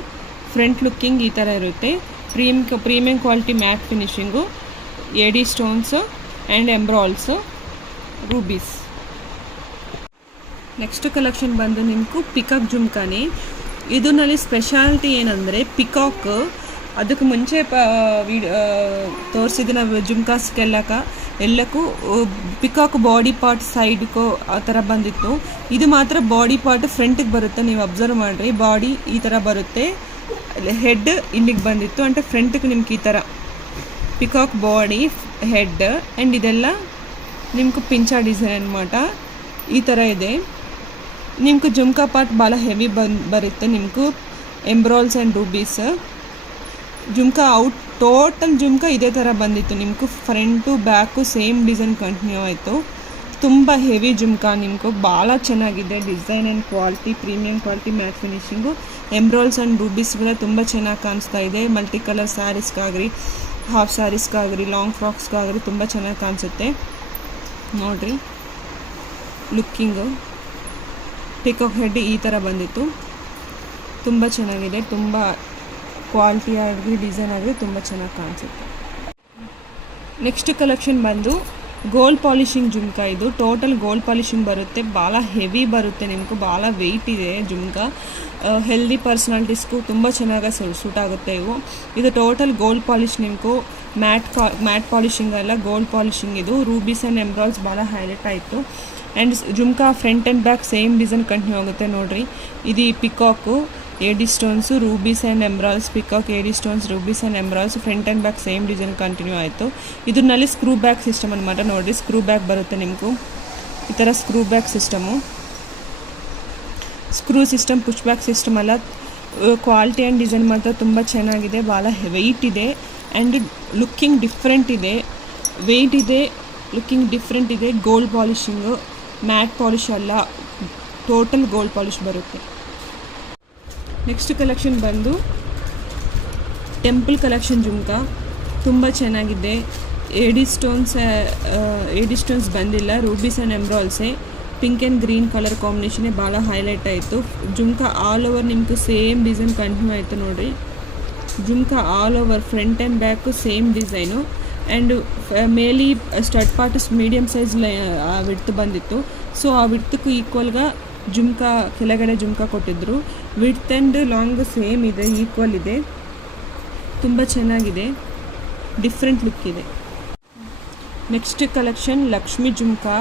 ಫ್ರಂಟ್ ಲುಕ್ಕಿಂಗ್ ಈ ಥರ ಇರುತ್ತೆ. Premium quality matte finishing, AD stones and emeralds, rubies. Next collection ಬಂದು ನಿಮಗೂ ಪಿಕಾಕ್ ಜುಮ್ಕಾನೇ. ಇದರಲ್ಲಿ ಸ್ಪೆಷಾಲಿಟಿ ಏನಂದರೆ ಪಿಕಾಕ್, ಅದಕ್ಕೆ ಮುಂಚೆ ತೋರಿಸಿದ ನಾವು ಎಲ್ಲಕ್ಕೂ ಪಿಕಾಕ್ ಬಾಡಿ ಪಾರ್ಟ್ ಸೈಡ್ಗೂ ಆ ಥರ ಬಂದಿತ್ತು. ಇದು ಮಾತ್ರ ಬಾಡಿ ಪಾರ್ಟ್ ಫ್ರಂಟಿಗೆ ಬರುತ್ತೆ. ನೀವು ಅಬ್ಸರ್ವ್ ಮಾಡಿರಿ, ಬಾಡಿ ಈ ಥರ ಬರುತ್ತೆ, ಹೆಡ್ ಇಲ್ಲಿಗೆ ಬಂದಿತ್ತು. ಅಂದರೆ ಫ್ರಂಟಿಗೆ ನಿಮ್ಗೆ ಈ ಥರ ಪಿಕಾಕ್ ಬಾಡಿ, ಹೆಡ್ ಆ್ಯಂಡ್ ಇದೆಲ್ಲ ನಿಮ್ಗೆ ಪಿಂಚಾ ಡಿಸೈನ್ ಅನ್మాట ಈ ಥರ ಇದೆ. ನಿಮ್ಗೆ ಜುಮ್ಕಾ ಪಾರ್ಟ್ ಭಾಳ ಹೆವಿ ಬರುತ್ತೆ. ನಿಮ್ಗೂ emeralds and rubies jhumka total jhumka ಇದೇ ಥರ ಬಂದಿತ್ತು. ನಿಮಗೂ front back same design continue ಆಯಿತು. ತುಂಬ ಹೆವಿ ಜುಮ್ಕಾ, ನಿಮಗೂ ಭಾಳ ಚೆನ್ನಾಗಿದೆ design and quality, premium quality matte finishing. Emeralds and rubies ಕೂಡ ತುಂಬ ಚೆನ್ನಾಗಿ ಕಾಣಿಸ್ತಾ ಇದೆ. ಮಲ್ಟಿ ಕಲರ್ ಸ್ಯಾರೀಸ್ಗಾಗಲಿ, ಹಾಫ್ ಸ್ಯಾರೀಸ್ಗಾಗಲಿ, ಲಾಂಗ್ ಫ್ರಾಕ್ಸ್ಗಾಗಲಿ ತುಂಬ ಚೆನ್ನಾಗಿ ಕಾಣಿಸುತ್ತೆ. ನೋಡಿರಿ ಲುಕ್ಕಿಂಗು. ಪಿಕಾಕ್ ಹೆಡ್ ಈ ಥರ ಬಂದಿತ್ತು, ತುಂಬ ಚೆನ್ನಾಗಿದೆ. ತುಂಬ ಕ್ವಾಲಿಟಿ ಆಗಲಿ, ಡಿಸೈನ್ ಆಗಲಿ ತುಂಬ ಚೆನ್ನಾಗಿ ಕಾಣಿಸುತ್ತೆ. ನೆಕ್ಸ್ಟ್ ಕಲೆಕ್ಷನ್ ಬಂದು ಗೋಲ್ಡ್ ಪಾಲಿಶಿಂಗ್ ಜುಮ್ಕಾ. ಇದು ಟೋಟಲ್ ಗೋಲ್ಡ್ ಪಾಲಿಶಿಂಗ್ ಬರುತ್ತೆ, ಭಾಳ ಹೆವಿ ಬರುತ್ತೆ, ನಿಮಗೂ ಭಾಳ ವೆಯ್ಟ್ ಇದೆ ಜುಮ್ಕಾ. ಹೆಲ್ದಿ ಪರ್ಸ್ನಾಲಿಟೀಸ್ಗೂ ತುಂಬ ಚೆನ್ನಾಗಿ ಸೂಟ್ ಆಗುತ್ತೆ ಇವು. ಇದು ಟೋಟಲ್ ಗೋಲ್ಡ್ ಪಾಲಿಶ್, ನಿಮಗೂ ಮ್ಯಾಟ್ ಪಾಲಿಶಿಂಗ್ ಅಲ್ಲ, ಗೋಲ್ಡ್ ಪಾಲಿಶಿಂಗ್. ಇದು ರೂಬೀಸ್ ಆ್ಯಂಡ್ ಎಂಬ್ರಾಲ್ಸ್ ಭಾಳ ಹೈಲೈಟ್ ಆಯಿತು. And jhumka front and back same design continue ಆಗುತ್ತೆ. ನೋಡಿರಿ, ಇದು peacock, AD stones, rubies and emeralds, peacock, AD stones, rubies and emeralds, front and back same design continue ಆಯಿತು. ಇದರಲ್ಲಿ ಸ್ಕ್ರೂ ಬ್ಯಾಕ್ ಸಿಸ್ಟಮ್ ಅನ್మాట. ನೋಡಿರಿ, ಸ್ಕ್ರೂ ಬ್ಯಾಕ್ ಬರುತ್ತೆ ನಿಮಗೂ ಈ ಥರ screw back system. Screw system, push back system ಅಲ್ಲ. ಕ್ವಾಲಿಟಿ ಆ್ಯಂಡ್ ಡಿಸೈನ್ ಮಾತ್ರ ತುಂಬ ಚೆನ್ನಾಗಿದೆ, ಭಾಳ ವೆಯ್ಟ್ ಇದೆ ಆ್ಯಂಡ್ ಲುಕ್ಕಿಂಗ್ ಡಿಫ್ರೆಂಟ್ ಇದೆ, ವೆಯ್ಟ್ ಇದೆ, ಲುಕ್ಕಿಂಗ್ ಡಿಫ್ರೆಂಟ್ ಇದೆ. ಗೋಲ್ಡ್ ಪಾಲಿಶಿಂಗು, ಮ್ಯಾಟ್ ಪಾಲಿಶ್ ಅಲ್ಲ, ಟೋಟಲ್ ಗೋಲ್ಡ್ ಪಾಲಿಶ್ ಬರುತ್ತೆ. ನೆಕ್ಸ್ಟ್ ಕಲೆಕ್ಷನ್ ಬಂದು ಟೆಂಪಲ್ ಕಲೆಕ್ಷನ್ ಜುಮ್ಕಾ, ತುಂಬ ಚೆನ್ನಾಗಿದೆ. ಎಡಿ ಸ್ಟೋನ್ಸ್ ಬಂದಿಲ್ಲ, ರೂಬೀಸ್ ಆ್ಯಂಡ್ ಎಂಬ್ರಾಲ್ಸೇ. ಪಿಂಕ್ ಆ್ಯಂಡ್ ಗ್ರೀನ್ ಕಲರ್ ಕಾಂಬಿನೇಷನ್ನೇ ಭಾಳ ಹೈಲೈಟ್ ಆಯಿತು. ಜುಮ್ಕಾ ಆಲ್ ಓವರ್ ನಿಮ್ಗೆ ಸೇಮ್ ಡಿಸೈನ್ ಕಂಟಿನ್ಯೂ ಆಯಿತು. ನೋಡಿರಿ, jhumka all over front and back same design. And ಮೇಲಿ stud part medium size width ಬಂದಿತ್ತು. ಸೊ ಆ ವಿಡ್ತಕ್ಕೂ ಈಕ್ವಲ್గా ಜುಮ್ಕಾ ಕೆಳಗಡೆ ಜುಮ್ಕಾ ಕೊಟ್ಟಿದ್ದರು. ವಿಡ್ತ್ ಆ್ಯಂಡ್ ಲಾಂಗ್ ಸೇಮ್ ಇದೆ, ಈಕ್ವಲ್ ಇದೆ, ತುಂಬ ಚೆನ್ನಾಗಿದೆ, ಡಿಫ್ರೆಂಟ್ ಲುಕ್ ಇದೆ. Next collection Lakshmi jhumka.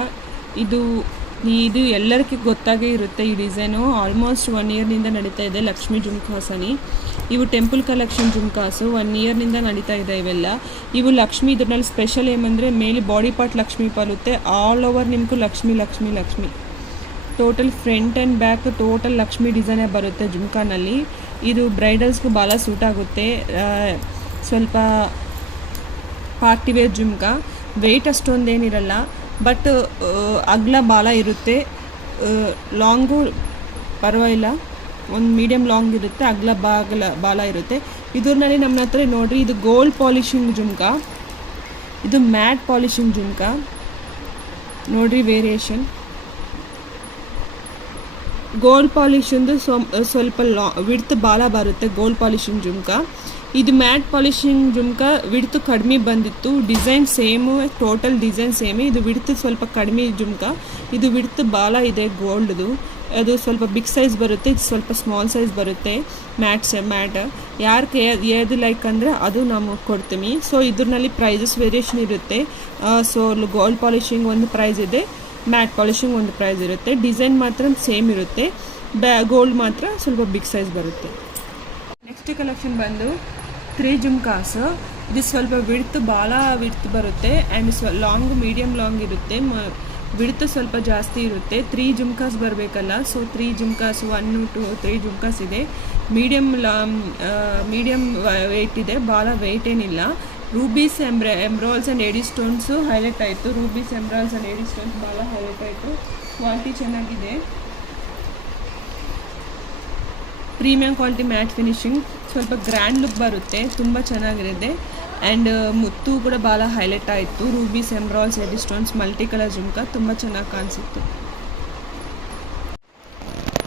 ಇದು ಎಲ್ಲರಿಗೂ ಗೊತ್ತಾಗೇ ಇರುತ್ತೆ. ಈ ಡಿಸೈನು ಆಲ್ಮೋಸ್ಟ್ 1 ಇಯರ್ನಿಂದ ನಡೀತಾ ಇದೆ. ಲಕ್ಷ್ಮಿ ಜುಮ್ಕಾಸನಿ ಇವು ಟೆಂಪಲ್ ಕಲೆಕ್ಷನ್ ಜುಮ್ಕಾಸು 1 ಇಯರ್ನಿಂದ ನಡೀತಾ ಇದೆ ಇವೆಲ್ಲ. ಇವು ಲಕ್ಷ್ಮಿ ಇದ್ರಲ್ಲಿ ಸ್ಪೆಷಲ್ ಏನೆಂದರೆ ಮೇಲೆ ಬಾಡಿ ಪಾರ್ಟ್ ಲಕ್ಷ್ಮಿ ಬರುತ್ತೆ, ಆಲ್ ಓವರ್ ನಿಮಗೂ Lakshmi Lakshmi Lakshmi. Total front and back total Lakshmi ಡಿಸೈನೇ ಬರುತ್ತೆ ಜುಮ್ಕಾನಲ್ಲಿ. ಇದು ಬ್ರೈಡಲ್ಸ್ಗೂ ಭಾಳ ಸೂಟ್ ಆಗುತ್ತೆ. ಸ್ವಲ್ಪ ಪಾರ್ಟಿ ವೇರ್ ಜುಮ್ಕಾ. ವೆಯ್ಟ್ ಅಷ್ಟೊಂದೇನಿರಲ್ಲ, ಬಟ್ ಅಗಲ ಬಾಲ ಇರುತ್ತೆ. ಲಾಂಗು ಪರವಾಗಿಲ್ಲ, ಒಂದು ಮೀಡಿಯಮ್ ಲಾಂಗ್ ಇರುತ್ತೆ, ಅಗಲ ಬಾಲ ಇರುತ್ತೆ. ಇದ್ರಲ್ಲಿ ನಮ್ಮ ಹತ್ರ ನೋಡಿರಿ, ಇದು ಗೋಲ್ಡ್ ಪಾಲಿಶಿಂಗ್ ಜುಮ್ಕಾ, ಇದು ಮ್ಯಾಟ್ ಪಾಲಿಶಿಂಗ್ ಜುಮ್ಕಾ. ನೋಡಿರಿ ವೇರಿಯೇಷನ್. ಗೋಲ್ಡ್ ಪಾಲಿಶಿಂದು ಸ್ವಲ್ಪ ವಿಡ್ತ್ ಬಾಲ ಬರುತ್ತೆ ಗೋಲ್ಡ್ ಪಾಲಿಶಿಂಗ್ ಜುಮ್ಕಾ. ಇದು ಮ್ಯಾಟ್ ಪಾಲಿಶಿಂಗ್ ಜುಮ್ಕಾ ವಿಡ್ತ್ ಕಡಿಮೆ ಬಂದಿತ್ತು. ಡಿಸೈನ್ ಸೇಮು, ಟೋಟಲ್ ಡಿಸೈನ್ ಸೇಮೇ. ಇದು ವಿಡ್ತ್ ಸ್ವಲ್ಪ ಕಡಿಮೆ ಜುಮ್ಕಾ. ಇದು ವಿಡ್ತ್ ಬಾಲ ಇದೆ ಗೋಲ್ಡ್ದು. ಅದು ಸ್ವಲ್ಪ ಬಿಗ್ ಸೈಜ್ ಬರುತ್ತೆ, ಇದು ಸ್ವಲ್ಪ ಸ್ಮಾಲ್ ಸೈಜ್ ಬರುತ್ತೆ. ಮ್ಯಾಟ್ ಯಾರಿಗೆ ಯಾವುದು ಲೈಕ್ ಅಂದರೆ ಅದು ನಾವು ಕೊಡ್ತೀವಿ. ಸೊ ಇದ್ರಲ್ಲಿ ಪ್ರೈಸಸ್ ವೇರಿಯೇಷನ್ ಇರುತ್ತೆ. ಸೊ ಗೋಲ್ಡ್ ಪಾಲಿಶಿಂಗ್ ಒಂದು ಪ್ರೈಸ್ ಇದೆ, ಮ್ಯಾಟ್ ಪಾಲಿಶಿಂಗ್ ಒಂದು ಪ್ರೈಸ್ ಇರುತ್ತೆ. ಡಿಸೈನ್ ಮಾತ್ರ ಸೇಮ್ ಇರುತ್ತೆ, ಗೋಲ್ಡ್ ಮಾತ್ರ ಸ್ವಲ್ಪ ಬಿಗ್ ಸೈಜ್ ಬರುತ್ತೆ. ನೆಕ್ಸ್ಟ್ ಕಲೆಕ್ಷನ್ ಬಂದು 3 ಜುಮ್ಕಾಸ್. ಇದು ಸ್ವಲ್ಪ ವಿಡ್ತ್ ಭಾಳ ವಿಡ್ತ್ ಬರುತ್ತೆ ಆ್ಯಂಡ್ ಲಾಂಗ್ ಮೀಡಿಯಮ್ ಲಾಂಗ್ ಇರುತ್ತೆ, ವಿಡ್ತ್ ಸ್ವಲ್ಪ ಜಾಸ್ತಿ ಇರುತ್ತೆ. 3 ಜುಮ್ಕಾಸ್ ಬರಬೇಕಲ್ಲ, ಸೊ 3 ಜುಮ್ಕಾಸ್ 1 2 3 ಜುಮ್ಕಾಸ್ ಇದೆ. ಮೀಡಿಯಮ್ ವೆಯ್ಟ್ ಇದೆ, ಭಾಳ ವೆಯ್ಟ್ ಏನಿಲ್ಲ. ರೂಬೀಸ್ ಎಮ್ರಾಲ್ಸ್ ಆ್ಯಂಡ್ ಏಡಿ ಸ್ಟೋನ್ಸು ಹೈಲೈಟ್ ಆಯಿತು. ರೂಬೀಸ್ ಎಮ್ರಾಲ್ಸ್ ಆ್ಯಂಡ್ ಏಡಿ ಸ್ಟೋನ್ಸ್ ಭಾಳ ಹೈಲೈಟ್ ಆಯಿತು. ಕ್ವಾಲಿಟಿ ಚೆನ್ನಾಗಿದೆ, ಪ್ರೀಮಿಯಂ ಕ್ವಾಲಿಟಿ ಮ್ಯಾಟ್ ಫಿನಿಶಿಂಗ್. ಸ್ವಲ್ಪ ಗ್ರ್ಯಾಂಡ್ ಲುಕ್ ಬರುತ್ತೆ, ತುಂಬ ಚೆನ್ನಾಗಿರುತ್ತೆ. ಆ್ಯಂಡ್ ಮುತ್ತು ಕೂಡ ಭಾಳ ಹೈಲೈಟ್ ಆಯಿತು. ರೂಬೀಸ್ ಎಮ್ರಾಲ್ಸ್ ಏಡಿ ಸ್ಟೋನ್ಸ್ ಮಲ್ಟಿ ಕಲರ್ ಜುಮ್ಕಾ ತುಂಬ ಚೆನ್ನಾಗಿ ಕಾಣಿಸಿತ್ತು.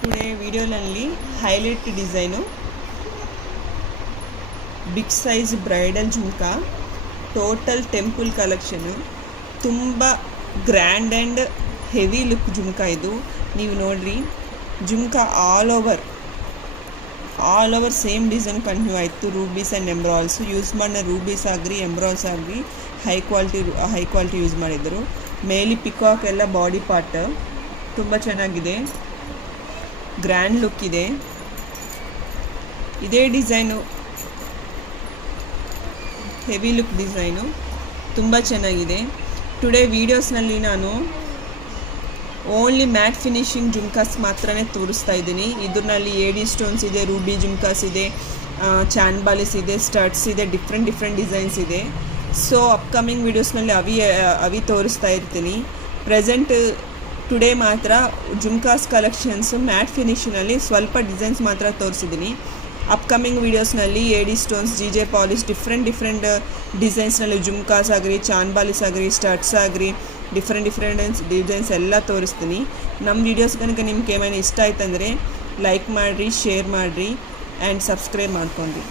ಟುಡೇ ವಿಡಿಯೋನಲ್ಲಿ highlight design big size bridal jhumka, total temple collection. ತುಂಬ grand and heavy look jhumka ಇದು. ನೀವು ನೋಡಿರಿ, jhumka all over same design continue ಆಯಿತು. ರೂಬೀಸ್ ಆ್ಯಂಡ್ ಎಮ್ರಾಲ್ಸು ಯೂಸ್ ಮಾಡಿದ ರೂಬೀಸ್ ಆಗಲಿ ಎಮ್ರಾಲ್ಸ್ ಆಗಲಿ ಹೈ ಕ್ವಾಲಿಟಿ ಯೂಸ್ ಮಾಡಿದರು. ಮೇಲಿ ಪಿಕಾಕ್ ಎಲ್ಲ ಬಾಡಿ ಪಾರ್ಟ್ ತುಂಬ ಚೆನ್ನಾಗಿದೆ, ಗ್ರ್ಯಾಂಡ್ ಲುಕ್ ಇದೆ. ಇದೇ ಡಿಸೈನು ಹೆವಿ ಲುಕ್ ಡಿಸೈನು ತುಂಬ ಚೆನ್ನಾಗಿದೆ. ಟುಡೇ ವೀಡಿಯೋಸ್ನಲ್ಲಿ ನಾನು ಓನ್ಲಿ ಮ್ಯಾಟ್ ಫಿನಿಶಿಂಗ್ ಜುಮ್ಕಾಸ್ ಮಾತ್ರನೇ ತೋರಿಸ್ತಾ ಇದ್ದೀನಿ. ಇದರಲ್ಲಿ ಏಡಿ ಸ್ಟೋನ್ಸ್ ಇದೆ, ರೂಬಿ ಜುಮ್ಕಾಸ್ ಇದೆ, ಚಾನ್ಬಾಲಿಸ್ ಇದೆ, ಸ್ಟಡ್ಸ್ ಇದೆ, ಡಿಫ್ರೆಂಟ್ ಡಿಸೈನ್ಸ್ ಇದೆ. ಸೊ ಅಪ್ಕಮಿಂಗ್ ವೀಡಿಯೋಸ್ನಲ್ಲಿ ಅವಿ ತೋರಿಸ್ತಾ ಇರ್ತೀನಿ. ಟುಡೇ ಮಾತ್ರ ಜುಮ್ಕಾಸ್ ಕಲೆಕ್ಷನ್ಸು ಮ್ಯಾಟ್ ಫಿನಿಶಿನಲ್ಲಿ ಸ್ವಲ್ಪ ಡಿಸೈನ್ಸ್ ಮಾತ್ರ ತೋರಿಸಿದ್ದೀನಿ. ಅಪ್ಕಮಿಂಗ್ ವೀಡಿಯೋಸ್ನಲ್ಲಿ ಏಡಿ ಸ್ಟೋನ್ಸ್, ಜೆ ಪಾಲಿಶ್, ಡಿಫ್ರೆಂಟ್ ಡಿಸೈನ್ಸ್ನಲ್ಲಿ ಜುಮ್ಕಾಸ್ ಆಗಲಿ, ಚಾನ್ಬಾಲಿಸ್ ಆಗಲಿ, ಸ್ಟಡ್ಸ್ ಆಗಲಿ, ಡಿಫ್ರೆಂಟ್ ಡಿಸೈನ್ಸ್ ಎಲ್ಲ ತೋರಿಸ್ತೀನಿ. ನಮ್ಮ ವೀಡಿಯೋಸ್ ಕనుక ನಿಮ್ಗೆ ಏమైనా ಇಷ್ಟ ಆಯ್ತಂದರೆ ಲೈಕ್ ಮಾಡಿರಿ, ಶೇರ್ ಮಾಡಿರಿ ಆ್ಯಂಡ್ ಸಬ್ಸ್ಕ್ರೈಬ್ ಮಾಡ್ಕೊಂಡ್ರಿ.